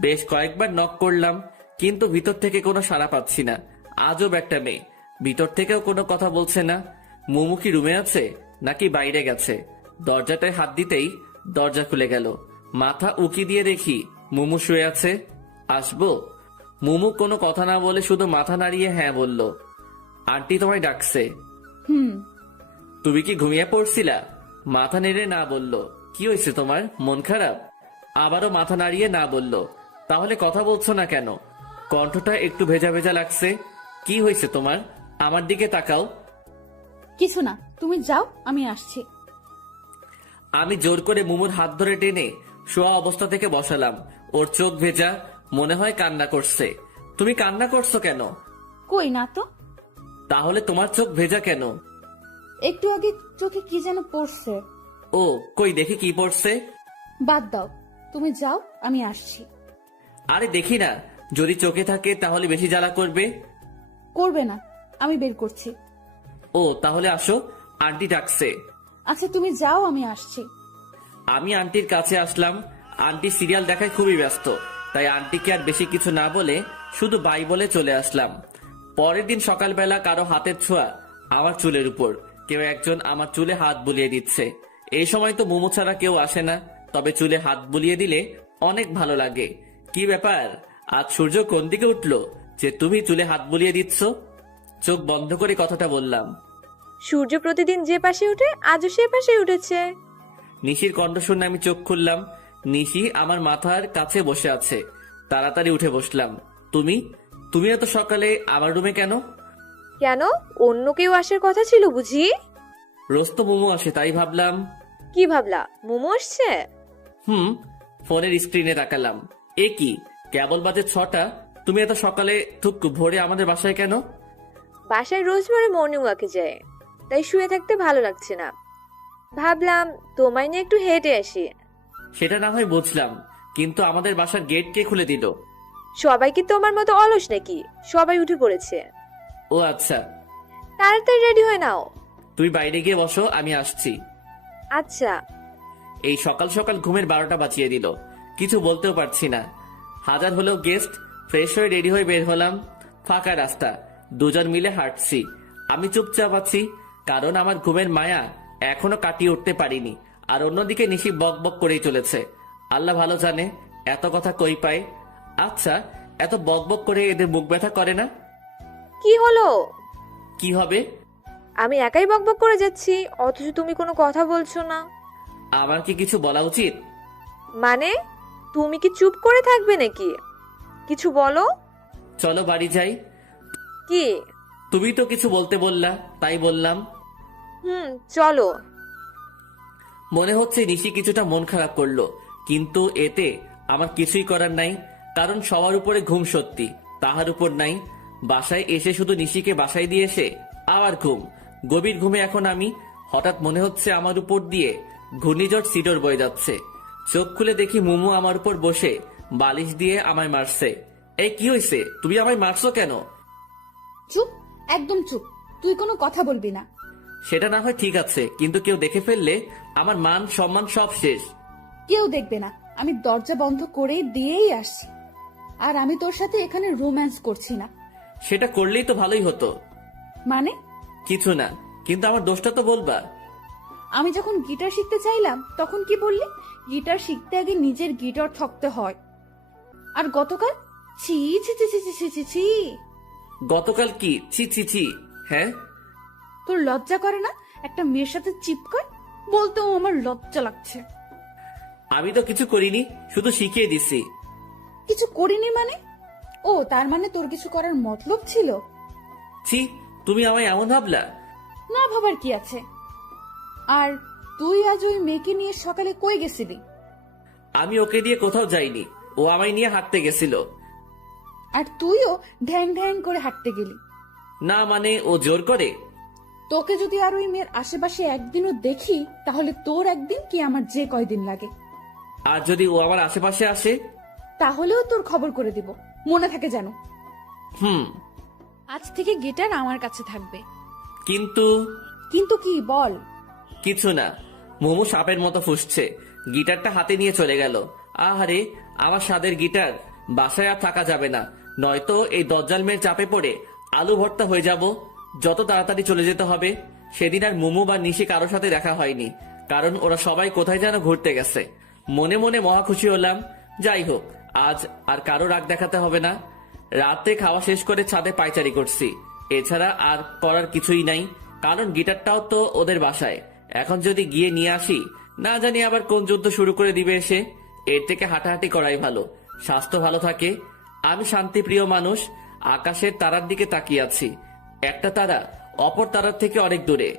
বেশ কয়েকবার নক করলাম, কিন্তু ভিতর থেকে কোনো সাড়া পাচ্ছি না। আজব একটা মেয়ে, ভিতর থেকেও কোনো কথা বলছে না। মোমো কি রুমে আছে নাকি বাইরে গেছে? দরজাটায় হাত দিতেই দরজা খুলে গেল। মাথা উকি দিয়ে দেখি মোমো শুয়ে আছে। আসবো? মোমো কোনো কথা না বলে শুধু মাথা নাড়িয়ে হ্যাঁ বলল। আন্টি তোমায় ডাকছে। তুমি কি ঘুমিয়ে পড়ছিলা? মাথা নেড়ে না বলল। কি হয়েছে তোমার, মন খারাপ? আবারও মাথা নাড়িয়ে না বলল। তাহলে কথা বলছো না কেন? কণ্ঠটা একটু ভেজা ভেজা লাগছে। কি হয়েছে তোমার? আমার দিকে তাকাও। কিছু না, তুমি যাও, আমি আসছি। আমি জোর করে মোমোর হাত ধরে টেনে শোয়া অবস্থা থেকে বসালাম। ওর চোখ ভেজা, মনে হয় কান্না করছে। তুমি কান্না করছো কেন? কই না তো। তাহলে তোমার চোখ ভেজা কেন? একটু আগে চোখে কি যেন পড়ছে। ও, কই দেখি কি পড়ছে। বাদ দাও, তুমি যাও, আমি আসছি। আরে দেখি না, যদি চোখে থাকে তাহলে বেশি জ্বালা করবে। করবে না, আমি বের করছি। ও তাহলে আসো, আন্টি ডাকছে। আচ্ছা তুমি যাও, আমি আসছি। আমি আন্টির কাছে আসলাম। আন্টি সিরিয়াল দেখায় খুবই ব্যস্ত, তাই আন্টিকে আর বেশি কিছু না বলে শুধু বাই বলে চলে আসলাম। পরের দিন সকালবেলা কারো হাতের ছোঁয়া আমার চুলের উপর, কেউ একজন আমার চুলে হাত বুলিয়ে দিচ্ছে। এই সময় তো মোমো ছাড়া কেউ আসে না, তবে চুলে হাত বুলিয়ে দিলে অনেক ভালো লাগে। কি ব্যাপার, আজ সূর্য কোন দিকে উঠলো যে তুমি চুলে হাত বুলিয়ে দিচ্ছ? চোখ বন্ধ করে কথাটা বললাম। সূর্য প্রতিদিন যে পাশে উঠে আজও সে পাশে উঠেছে। নিশির কণ্ঠ শুনে আমি চোখ খুললাম। নিশি আমার মাথার কাছে বসে আছে। তাড়াতাড়ি উঠে বসলাম। তুমি তুমি এত সকালে আমার রুমে কেন? কেন, অন্য কেউ আসার কথা ছিল বুঝি? রোজ তো মোমো আসে, তাই ভাবলাম। কি ভাবলা, মোমো আসছে? ফোনের স্ক্রিনে তাকালাম। এ কি, কেবল বাজে 6টা। তুমি এত সকালে থুক ভোরে আমাদের বাসায় কেন? বাসায় রোজ ভোরে মর্নিং ওয়াকে যায়, তাই শুয়ে থাকতে ভালো লাগছে না। ভাবলাম তোমায় নিয়ে একটু হেঁটে আসি। সেটা না হয় বুঝলাম, কিন্তু আমাদের বাসার গেট কে খুলে দিল? সবাই কি তোমার মতো অলস নাকি? সবাই উঠে পড়েছে। ও আচ্ছা, তাড়াতাড়ি রেডি হয়ে নাও। তুমি বাইরে গিয়ে বসো, আমি আসছি। আচ্ছা। এই সকাল সকাল ঘুমের 12টা বাজিয়ে দিল। কিছু বলতেও পারছি না। হাজার হলেও গেস্ট। ফ্রেশ হয়ে রেডি হয়ে বের হলাম। ফাঁকা রাস্তা, দুজন মিলে হাঁটছি। আমি চুপচাপ আছি, কারণ আমার ঘুমের মায়া এখনো কাটিয়ে উঠতে পারিনি। আর অন্যদিকে নিশি বক বক করেই চলেছে। আল্লাহ ভালো জানে এত কথা কই পায়। আচ্ছা, এত বক বক করে এদের মুখ ব্যথা করে না? কি হলো? কি হবে? আমি একাই বকবক করে যাচ্ছি, অথচ তুমি কোনো কথা বলছো না। আমার কি কিছু বলা উচিত? মানে, তুমি কি চুপ করে থাকবে নাকি? কিছু বলো। চলো বাড়ি যাই। কি? তুমি তো কিছু বলতে বললা, তাই বললাম। চলো। মনে হচ্ছে নিশি কিছুটা মন খারাপ করলো, কিন্তু এতে আমার কিছুই করার নাই। কারণ সবার উপরে ঘুম সত্যি, তাহার উপর নাই। বাসায় এসে শুধু নিশিকে বাসায় দিয়ে এসে আবার ঘুম। গভীর ঘুমে এখন আমি। হঠাৎ মনে হচ্ছে আমার উপর দিয়ে ঘূর্ণিঝড় সিডর বয়ে যাচ্ছে। চোখ খুলে দেখি মুমু আমার উপর বসে বালিশ দিয়ে আমায় মারছে। এই কি হয়েছে, তুমি আমায় মারছো কেন? চুপ, একদম চুপ, তুই কোনো কথা বলবি না। সেটা না হয় ঠিক আছে, কিন্তু কেউ দেখে ফেললে আমার মান সম্মান সব শেষ। কেউ দেখবে না, আমি দরজা বন্ধ করে দিয়েই আসছি। আর আমি তোর সাথে এখানে রোম্যান্স করছি না। সেটা করলেই তো ভালোই হতো। মানে? কিছু না, কিন্তু আমার দোষটা তো বলবা। আমি যখন গিটার শিখতে চাইলাম তখন কি বললি? গিটার শিখতে আগে নিজের গিটার ঠকতে হয়। আর গতকাল ছি ছি ছি ছি ছি ছি ছি। গতকাল কি ছি ছি ছি? হ্যাঁ, তোর লজ্জা করে না একটা মেয়ের সাথে চিপকার? বলতেও আমার লজ্জা লাগছে। আমি তো কিছু করিনি, শুধু শিখিয়ে দিছি। কিছু করিনি মানে? ও তার মানে তোর কিছু করার মতলব ছিল? ছি, তুমি আমায় এমন ভাবলা? না ভাবার কি আছে। আর তুই আজ ওই মেয়েকে নিয়ে সকালে কই গেছিলি? আমি ওকে দিয়ে কোথাও যাইনি, ও আমায় নিয়ে হাঁটতে গেছিল। আর তুইও ঢ্যাং ঢ্যাং করে হাঁটতে গেলি? না মানে, ও জোর করে। তোকে যদি আর ওই মেয়ের আশেপাশে একদিনও দেখি, তাহলে তোর একদিন কি আমার যে কয়দিন লাগে। আর যদি ও আমার আশেপাশে আসে? তাহলেও তোর খবর করে দিব, মনে থাকে যেন। হুম। আজ থেকে গিটার আমার কাছে থাকবে। কিন্তু? কিন্তু কি বল? কিছু না। মোমো সাপের মতো ফুসছে, গিটারটা হাতে নিয়ে চলে গেল। আহারে, আমার স্বাদের গিটার। বাসায় আর থাকা যাবে না, নয়তো এই দজ্জাল মেয়ের চাপে পড়ে আলু ভর্তা হয়ে যাব। যত তাড়াতাড়ি চলে যেতে হবে। সেদিন আর মোমো বা নিশি কারোর সাথে দেখা হয়নি, কারণ ওরা সবাই কোথায় যেন ঘুরতে গেছে। মনে মনে মহা খুশি হলাম। যাই হোক, আজ আর কারো রাগ দেখাতে হবে না। রাতে খাওয়া শেষ করে ছাদে পায়চারি করছি, এছাড়া আর করার কিছুই নাই। কারণ গিটারটাও তো ওদের বাসায়। এখন যদি গিয়ে নিয়ে আসি, না জানি আবার কোন যুদ্ধ শুরু করে দিবে এসে। এর থেকে হাঁটাহাঁটি করাই ভালো, স্বাস্থ্য ভালো থাকে। আমি শান্তিপ্রিয় মানুষ। আকাশের তারার দিকে তাকিয়ে আছি। একটা তারা অপর তারার থেকে অনেক দূরে।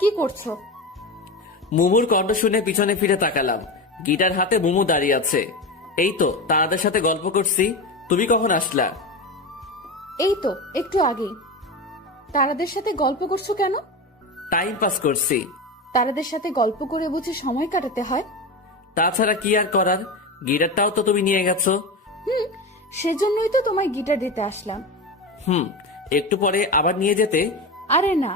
কি করছো? মুমুর কণ্ঠ শুনে পিছনে ফিরে তাকালাম। গিটার হাতে মুমু দাঁড়িয়ে আছে। এই তো তারাদের সাথে গল্প করছি। তুমি কখন আসলা? এই তো একটু আগেই। তারাদের সাথে গল্প করছো কেন? টাইম পাস করছি। তারাদের সাথে গল্প করে বুঝি সময় কাটাতে হয়? তাছাড়া কি আর করার, গিটারটাও তো তুমি নিয়ে গেছো। সেজন্যই তো তোমায় গিটার দিতে আসলাম। একটু পরে আবার নিয়ে যেতে। আরে না,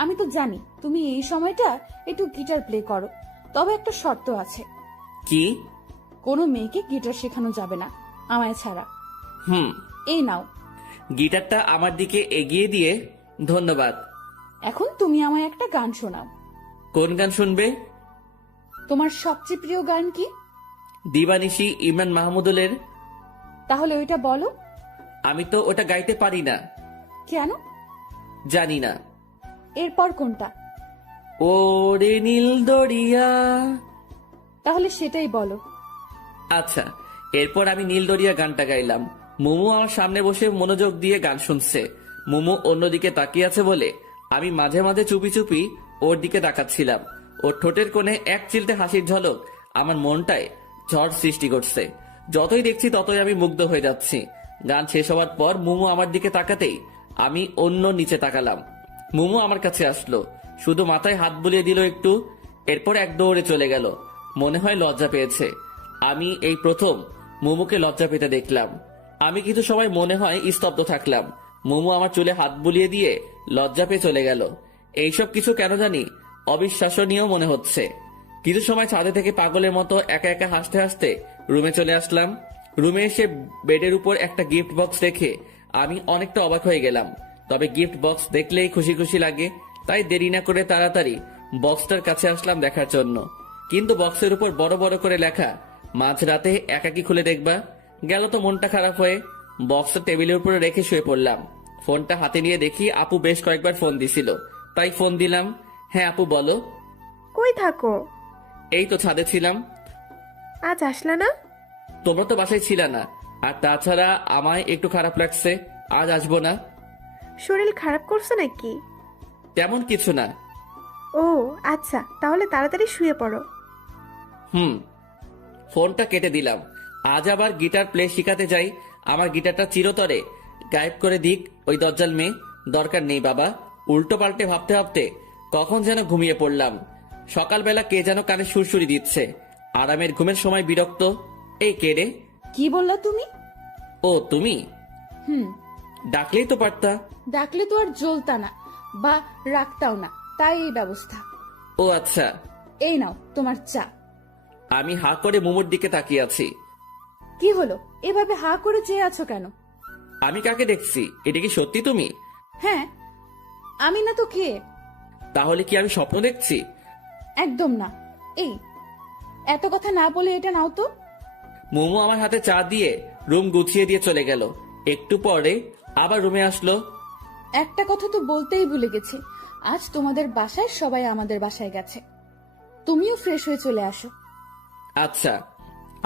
আমি তো জানি তুমি এই সময়টা একটু গিটার প্লে করো, তবে একটা শর্ত আছে। কি? কোনো মেয়েকে গিটার শেখানো যাবে না আমায় ছাড়া। এই নাও। গিটারটা আমার দিকে এগিয়ে দিয়ে, ধন্যবাদ। এখন তুমি আমায় একটা গান শোনাও। কোন গান শুনবে? তোমার সবচেয়ে প্রিয় গান কি? দিবানিশি ইমরান মাহমুদুলের। তাহলে ওইটা বলো। আমি তো ওটা গাইতে পারি না। কেন? জানি না। এরপর কোনটা? ওরে নীল দরিয়া। তাহলে সেটাই বলো। আচ্ছা, এরপর আমি নীল দরিয়া গানটা গাইলাম। মোমো আমার সামনে বসে মনোযোগ দিয়ে গান শুনছে। মোমো অন্যদিকে তাকিয়ে আছে বলে আমি মাঝে মাঝে চুপি চুপি ওর দিকে তাকাচ্ছিলাম। ওর ঠোঁটের কোণে এক চিলতে হাসির ঝলক আমার মনটায় ঝড় সৃষ্টি করছে। যতই দেখছি ততই আমি মুগ্ধ হয়ে যাচ্ছি। গান শেষ হওয়ার পর মোমো আমার দিকে তাকাতেই আমি অন্য নিচে তাকালাম। মোমো আমার কাছে আসলো, শুধু মাথায় হাত বুলিয়ে দিল একটু, এরপর এক দৌড়ে চলে গেল। মনে হয় লজ্জা পেয়েছে। আমি এই প্রথম মোমোকে লজ্জা পেতে দেখলাম। আমি কিছু সময় মনে হয় স্তব্ধ থাকলাম। মোমো আমার চুলে হাত বুলিয়ে দিয়ে লজ্জা পেয়ে চলে গেল। এইসব কিছু কেন জানি অবিশ্বাসনীয় মনে হচ্ছে। কিছু সময় ছাদে থেকে পাগলের মতো একা একা হাসতে হাসতে রুমে চলে আসলাম। রুমে এসে বেডের উপর একটা গিফট বক্স রেখে আমি অনেকটা অবাক হয়ে গেলাম। তবে গিফট বক্স দেখলেই খুশি খুশি লাগে, তাই দেরি না করে তাড়াতাড়ি বক্সটার কাছে আসলাম দেখার জন্য। কিন্তু বক্সের উপর বড় বড় করে লেখা, মাঝরাতে একাকি খুলে দেখবা। গেল তো মনটা খারাপ হয়ে বক্সটা টেবিলের উপরে রেখে শুয়ে পড়লাম। ফোনটা হাতে নিয়ে দেখি আপু বেশ কয়েকবার ফোন দিছিল, তাই ফোন দিলাম। হ্যাঁ আপু বলো। কই থাকো? এই তো ছাদে ছিলাম। আজ আসলা না? তোমরা তো বাসায় ছিল না, আর তাছাড়া আমায় একটু খারাপ লাগছে, আজ আসবো না। শরীর খারাপ করছো নাকি? তেমন কিছু না। ও আচ্ছা, তাহলে তাড়াতাড়ি শুয়ে পড়ো। ফোনটা কেটে দিলাম। আজ আবার গিটার প্লে শিখাতে যাই, আমার গিটারটা চিরতরে গায়েব করে দিক ওই দজ্জাল মেয়ে। দরকার নেই বাবা। উল্টো পাল্টে ভাবতে ভাবতে কখন যেন ঘুমিয়ে পড়লাম। সকালবেলা কে যেন কানে সুরসুরি দিচ্ছে। আরামের ঘুমের সময় বিরক্ত। এই কে রে? কি বললা তুমি? ও তুমি? ডাকলেই তো পারতা। ডাকলে তো আর জ্বলতা না বা রাখতাও না, তাই এই ব্যবস্থা। ও আচ্ছা। এই নাও তোমার চা। আমি হা করে মোমোর দিকে তাকিয়ে আছি। কি হলো, এভাবে হা করে চেয়ে আছো কেন? আমি কাকে দেখছি? এটা কি সত্যি তুমি? হ্যাঁ, আমি না তো কে? তাহলে কি আমি স্বপ্ন দেখছি? একদম না। এই এত কথা না বলে এটা নাও তো। মোমো আমার হাতে চা দিয়ে রুম গুছিয়ে দিয়ে চলে গেল। একটু পরে আবার রুমে আসলো। একটা কথা তো বলতেই ভুলে গেছি, আজ তোমাদের বাসায় সবাই আমাদের বাসায় গেছে। তুমিও ফ্রেশ হয়ে চলে আসো। আচ্ছা,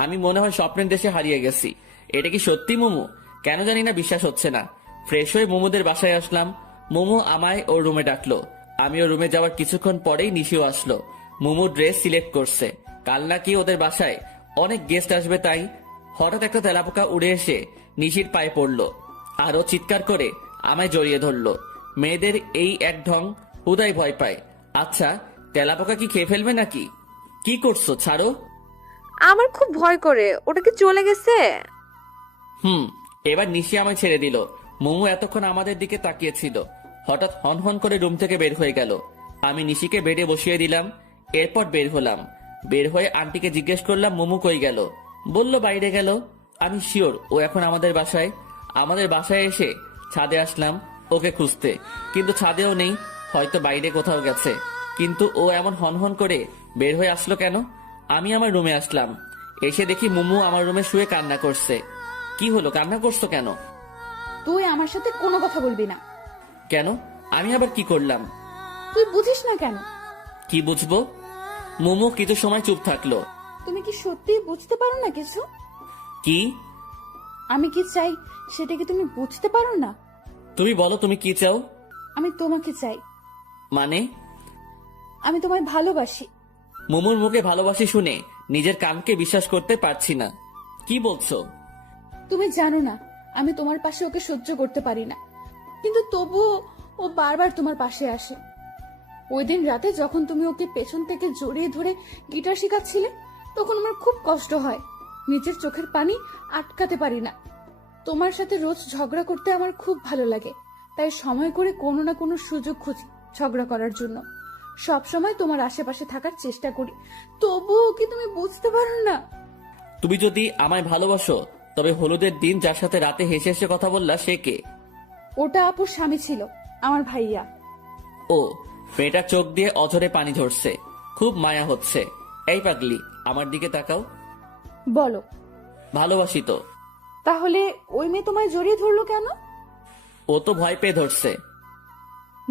আমি মনে হয় স্বপ্নের দেশে হারিয়ে গেছি। এটা কি সত্যি মোমো? কেন জানি না বিশ্বাস হচ্ছে না। ফ্রেশ হয়ে মোমোদের বাসায় আসলাম। মোমো আমায় ওর রুমে ডাকলো। আমি ওর রুমে যাওয়ার কিছুক্ষণ পরেই নিশিও আসলো। মোমো ড্রেস সিলেক্ট করছে, কাল নাকি ওদের বাসায় অনেক গেস্ট আসবে, তাই হঠাৎ একটা তেলাপোকা উড়ে এসে নিশির পায়ে পড়লো। আরো চিৎকার করে আমায় জড়িয়ে ধরলো। মেয়েদের এই এক ঢং হুদাই ভয় পায়। আচ্ছা, তেলাপোকা কি খেয়ে ফেলবে নাকি? কি করছো? ছাড়ো। আমার খুব ভয় করে, ওটা কি চলে গেছে? এবার নিশি আমায় ছেড়ে দিল। মোমো এতক্ষণ আমাদের দিকে তাকিয়েছিল, হঠাৎ হন হন করে রুম থেকে বের হয়ে গেল। আমি নিশিকে বেডে বসিয়ে দিলাম, এরপর বের হলাম। বের হয়ে আন্টিকে জিজ্ঞেস করলাম মোমো কই গেল। বলল বাইরে গেল। আমি শিওর ও এখন আমাদের বাসায়। আমাদের বাসায় এসে ছাদে আসলাম ওকে খুঁজতে, কিন্তু ছাদেও নেই, হয়তো বাইরে কোথাও গেছে। কিন্তু ও এমন হনহন করে বের হয়ে আসলো কেন? আমি আমার রুমে আসলাম, এসে দেখি মোমো আমার রুমে শুয়ে কান্না করছে। কি হলো, কান্না করছো কেন? তুই আমার সাথে কোনো কথা বলবি না। কেন? আমি আবার কি করলাম? তুই বুঝিস না কেন? কি বুঝবো? মোমো কিছু সময় চুপ থাকলো। তুমি কি সত্যি বুঝতে পারো না কিছু? কি? আমি কি চাই সেটা কি তুমি বুঝতে পারো না? তুমি বলো, তুমি কি চাও? আমি তোমাকে চাই। মানে? আমি তোমায় ভালোবাসি। মোমোর মুখে ভালোবাসি শুনে নিজের কানকে বিশ্বাস করতে পারছি না। কি বলছো? তুমি জানো না আমি তোমার পাশে ওকে সহ্য করতে পারি না, কিন্তু তবুও ও বারবার তোমার পাশে আসে। ওই দিন রাতে যখন তুমি ওকে পেছন থেকে জড়িয়ে ধরে গিটার শেখাচ্ছিলে, তখন আমার খুব কষ্ট হয়, নিজের চোখের পানি আটকাতে পারি না। তোমার সাথে রোজ ঝগড়া করতে আমার খুব ভালো লাগে, তাই সময় করে কোনো না কোনো সুযোগ খুঁজি ঝগড়া করার জন্য। সব সময় তোমার আশেপাশে থাকার চেষ্টা করি, তবুও কি তুমি বুঝতে পারো না? তুমি যদি আমায় ভালোবাসো তবে হলুদের দিন যার সাথে রাতে হেসে হেসে কথা বললা সে কে? ওটা আপুর স্বামী ছিল, আমার ভাইয়া। ও, মেয়েটার চোখ দিয়ে অঝরে পানি ঝরছে, খুব মায়া হচ্ছে। এই পাগলি, আমার দিকে তাকাও। বলো। ভালোবাসি তো। তাহলে ওই মেয়ে তোমায় জড়িয়ে ধরলো কেন? ও তো ভয় পেয়ে ধরছে।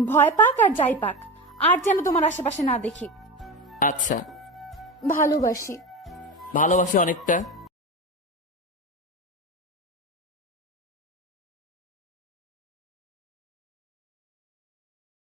ভয় পাক আর যাই পাক, আর যেন তোমার আশেপাশে না দেখি। আচ্ছা। ভালোবাসি। ভালোবাসি অনেকটা।